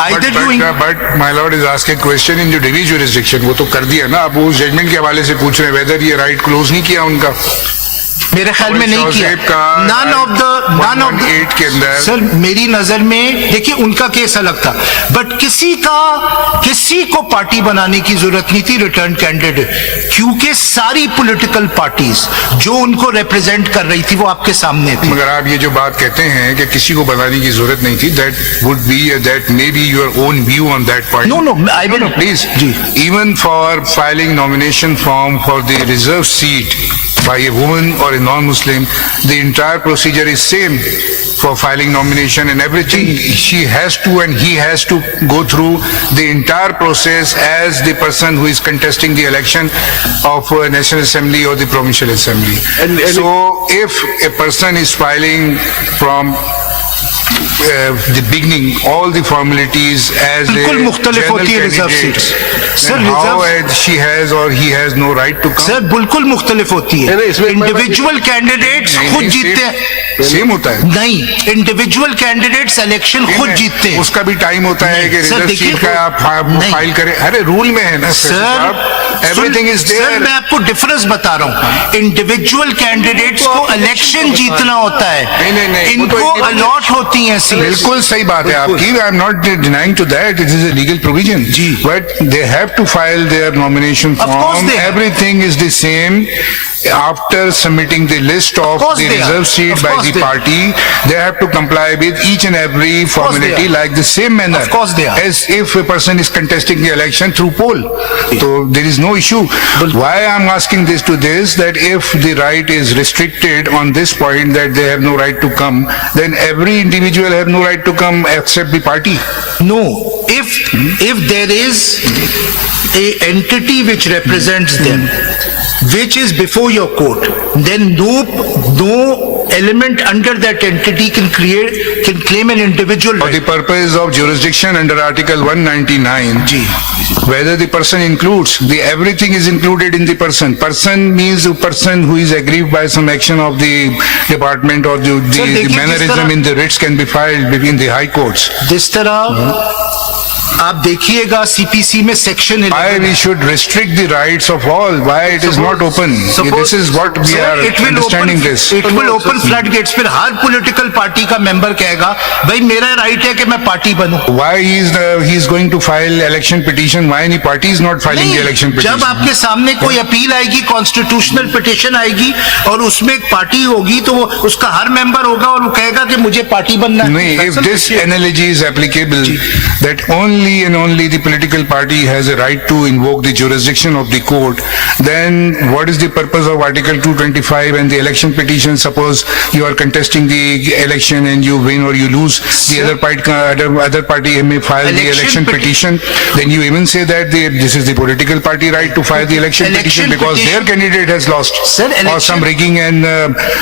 either doing. But my lord is asking question in the divi jurisdiction. वो तो कर दिया ना, अब वो जजमेंट के हवाले से पूछ रहे हैं वेदर ये राइट क्लोज नहीं किया उनका। मेरे ख्याल में नहीं किया। नन ऑफ द 8 के अंदर सर मेरी नजर में देखिए उनका केस अलग था, बट किसी को पार्टी बनाने की जरूरत नहीं थी रिटर्न कैंडिडेट, क्योंकि सारी पॉलिटिकल पार्टीज जो उनको रिप्रेजेंट कर रही थी वो आपके सामने थी। मगर आप ये जो बात कहते हैं कि किसी को बनाने की जरूरत नहीं थी, that may be your own view on that point. No, I will. No, please. Ji. Even for filing nomination form for the reserved seat by a woman or a non-Muslim, the entire procedure is same for filing nomination and everything. She has to and he has to go through the entire process as the person who is contesting the election of National Assembly or the Provincial Assembly. And so if a person is filing from the beginning, all the formalities as a बिल्कुल मुख्तलिफ general होती है reserve candidate, seats. then how she has or he has no right to come? Sir बिल्कुल मुख्तलिफ होती है। Individual candidates खुद जीतते हैं। सेम होता है? नहीं, इंडिविजुअल कैंडिडेट्स इलेक्शन खुद जीतते हैं। उसका भी टाइम होता है कि सर, रिजर्व देखिए, सीट का आप फाइल करें। अरे रूल में है ना sir, everything is sir there. मैं आपको डिफरेंस बता रहा हूँ। इंडिविजुअल कैंडिडेट्स को इलेक्शन जीतना होता है, नहीं, इनको अलॉट होती है सीट। बिल्कुल सही बात है आपकी। I am not denying to that, it is a legal provision जी, but they have to file their nomination form. Everything is the same after submitting the list of the reserve seat by the party. They have to comply with each and every formality like the same manner as if a person is contesting the election through poll. So there is no issue. Why I am asking this to this, that if the right is restricted on this point that they have no right to come, then every individual have no right to come except the party. No, if there is a entity which represents them, which is before your court, then no element under that entity can claim an individual For right. the purpose of jurisdiction under Article 199, whether the person includes, everything is included in the person. Person means a person who is aggrieved by some action of the department or the mannerism in the writs can be filed within the high courts. जिस तरह आप देखिएगा CPC में section Why we should restrict the rights of all? Why it is not open? This is what we are understanding this. It will open floodgates. फिर हर political party का member कहेगा भाई मेरा राइट है कि मैं party बनूं। Why he is going to file election petition? Why any party is not filing the election petition? जब आपके सामने कोई अपील आएगी, कॉन्स्टिट्यूशनल पिटिशन आएगी और उसमें एक पार्टी होगी तो वो उसका हर मेंबर होगा और वो कहेगा कि मुझे पार्टी बनना है। नहीं, if this analogy is applicable, that only and only the political party has a right to invoke the jurisdiction of the court, then what is the purpose of Article 225 and the election petition? Suppose you are contesting the election and you win or you lose, the other party may file the election petition, then you even say that this is the political party right to file the election petition because their candidate has lost or some rigging and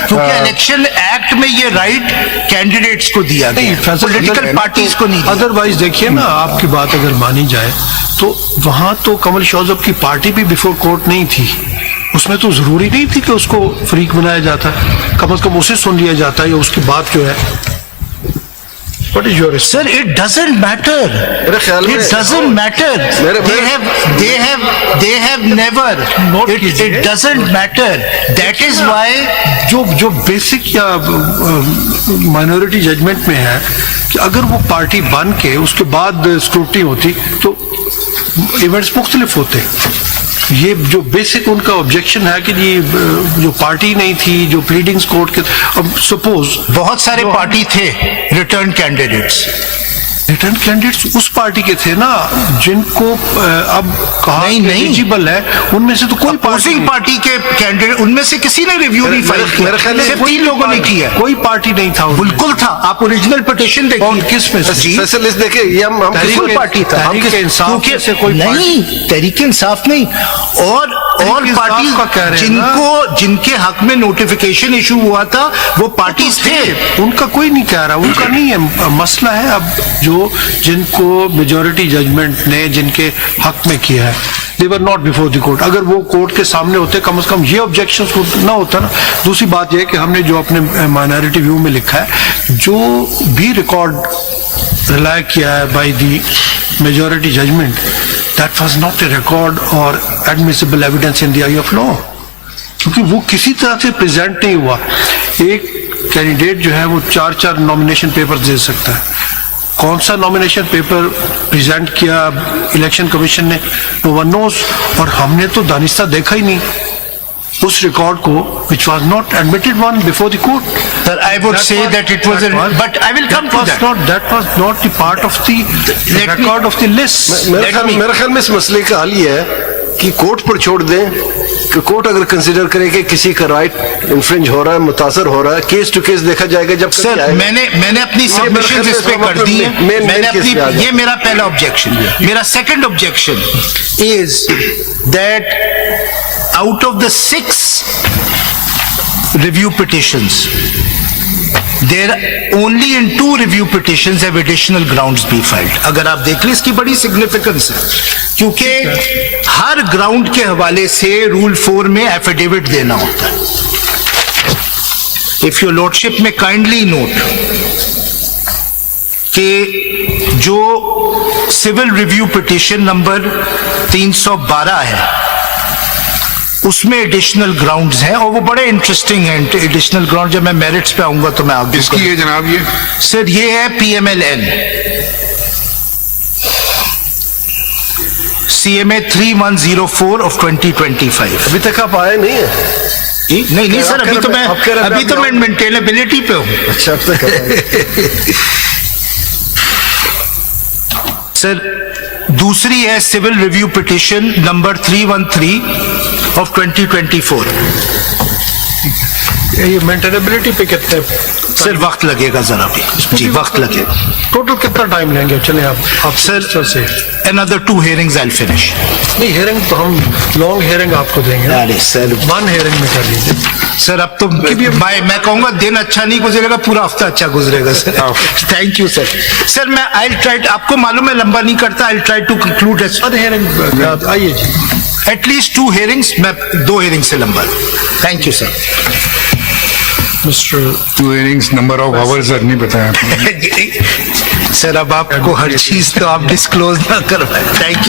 क्योंकि election act में ये right candidates को दिया गया, political parties को नहीं। Otherwise देखिए ना, आपकी बात अगर मानी जाए तो वहां तो कमल शौजब की पार्टी भी बिफोर कोर्ट नहीं थी, उसमें तो जरूरी नहीं थी कि उसको फ्रीक बनाया जाता, कम से कम उसे सुन लिया जाता है या उसकी बात जो है What is your Sir, it doesn't matter. मेरे ख्याल में- It doesn't matter. They have never. It doesn't matter. That is why. जो बेसिक या माइनॉरिटी जजमेंट में है कि अगर वो पार्टी बन के उसके बाद स्क्रूटनी होती तो इवेंट्स मुख्तलिफ होते। ये जो बेसिक उनका ऑब्जेक्शन है कि ये जो पार्टी नहीं थी, जो प्लीडिंग्स कोर्ट के, अब सपोज बहुत सारे पार्टी थे रिटर्न कैंडिडेट्स। रिटर्न कैंडिडेट्स उस पार्टी के थे ना जिनको अब कहा नहीं। एलिजिबल है, उनमें से तो कोई अपोजिंग पार्टी के कैंडिडेट, उनमें से किसी ने रिव्यू नहीं फाइल किया। मेरे ख्याल में सिर्फ 3 लोगों ने किया। कोई पार्टी नहीं था उनमें। बिल्कुल था। आप ओरिजिनल पिटीशन देखिए। कौन, किस में से? जी, फैसल लिस्ट देखिए, ये हम तहरीक- पार्टी था। तहरीक इंसाफ क्योंकि- में से कोई नहीं, तहरीक इंसाफ नहीं, और तहरीक पार्टी इंसाफ का कह रहे हैं ना। जिनके हक में नोटिफिकेशन इशू हुआ था वो पार्टीज थे। उनका कोई नहीं कह रहा, उनका नहीं है मसला है। अब जो जिनको मेजॉरिटी जजमेंट ने जिनके हक में किया है, they were not before the court. अगर वो कोर्ट के सामने होते, कम से कम ये ऑब्जेक्शन ना होता ना। दूसरी बात यह कि हमने जो अपने माइनॉरिटी व्यू में लिखा है, जो भी रिकॉर्ड रिलाय किया है by the majority judgment, that was not a record और admissible evidence in the eye of law, क्योंकि वो किसी तरह से प्रेजेंट नहीं हुआ। एक कैंडिडेट जो है वो 4 नॉमिनेशन पेपर दे सकता है। कौन सा नॉमिनेशन पेपर प्रेजेंट किया इलेक्शन कमीशन ने, नो वन नोस। और हमने तो दानिस्ता देखा ही नहीं उस रिकॉर्ड को, which was not admitted one before the court. Sir, I would say that it was, but I will come to that. That was not the part of the record of the list. मेरे ख्याल में इस मसले का हल ये है कि कोर्ट पर छोड़ दें कि कोर्ट अगर कंसीडर करे कि किसी का राइट इन्फ्रिंज हो रहा है, मुतासर हो रहा है, केस टू केस देखा जाएगा। जब सर, मैंने अपनी सबमिशन इस पे कर दी है। मैंने अपनी, ये मेरा पहला ऑब्जेक्शन है। मेरा second objection is that out of the 6 review petitions, there only in 2 review petitions have additional grounds be filed. अगर आप देख लें, इसकी बड़ी सिग्निफिकेंस है, क्योंकि हर ग्राउंड के हवाले से रूल 4 में एफिडेविट देना होता है। इफ योर लॉर्डशिप में काइंडली नोट कि जो सिविल रिव्यू पिटिशन नंबर 312 है, उसमें एडिशनल ग्राउंड्स हैं और वो बड़े इंटरेस्टिंग हैं एडिशनल ग्राउंड। जब मैं मेरिट्स पे आऊंगा तो मैं आगे इसकी ये जनाब, ये सर ये है PMLN CMA 3104 of 2025। अभी तक आप आए नहीं है? नहीं सर, अभी तो मैं मेंटेनेबिलिटी पे हूँ। अच्छा, अब तक सर दूसरी है civil review petition number 313 of 2024। ये मेंटेनेबिलिटी पे कितने सर वक्त लगेगा जरा भी, जी वक्त लगेगा। टोटल कितना टाइम लेंगे? चले आप सर से another 2 hearings I'll finish। नहीं, हेयरिंग तो हम लॉन्ग हेयरिंग आपको देंगे। अरे सर, 1 हेयरिंग में कर लीजिए सर। अब तो मैं कहूंगा दिन अच्छा नहीं गुजरेगा, पूरा हफ्ता अच्छा गुजरेगा sir. Thank you sir. Sir मैं आई ट्राई, आपको मालूम है लंबा नहीं करता, I try to conclude hearing. आइए जी, एटलीस्ट 2 hearings, मैं 2 hearings से लंबा। Thank you sir. Mister 2 hearings number of hours sir नहीं बताया आपने। सर अब आपको हर चीज तो आप डिस्क्लोज ना करवाएं। Thank you.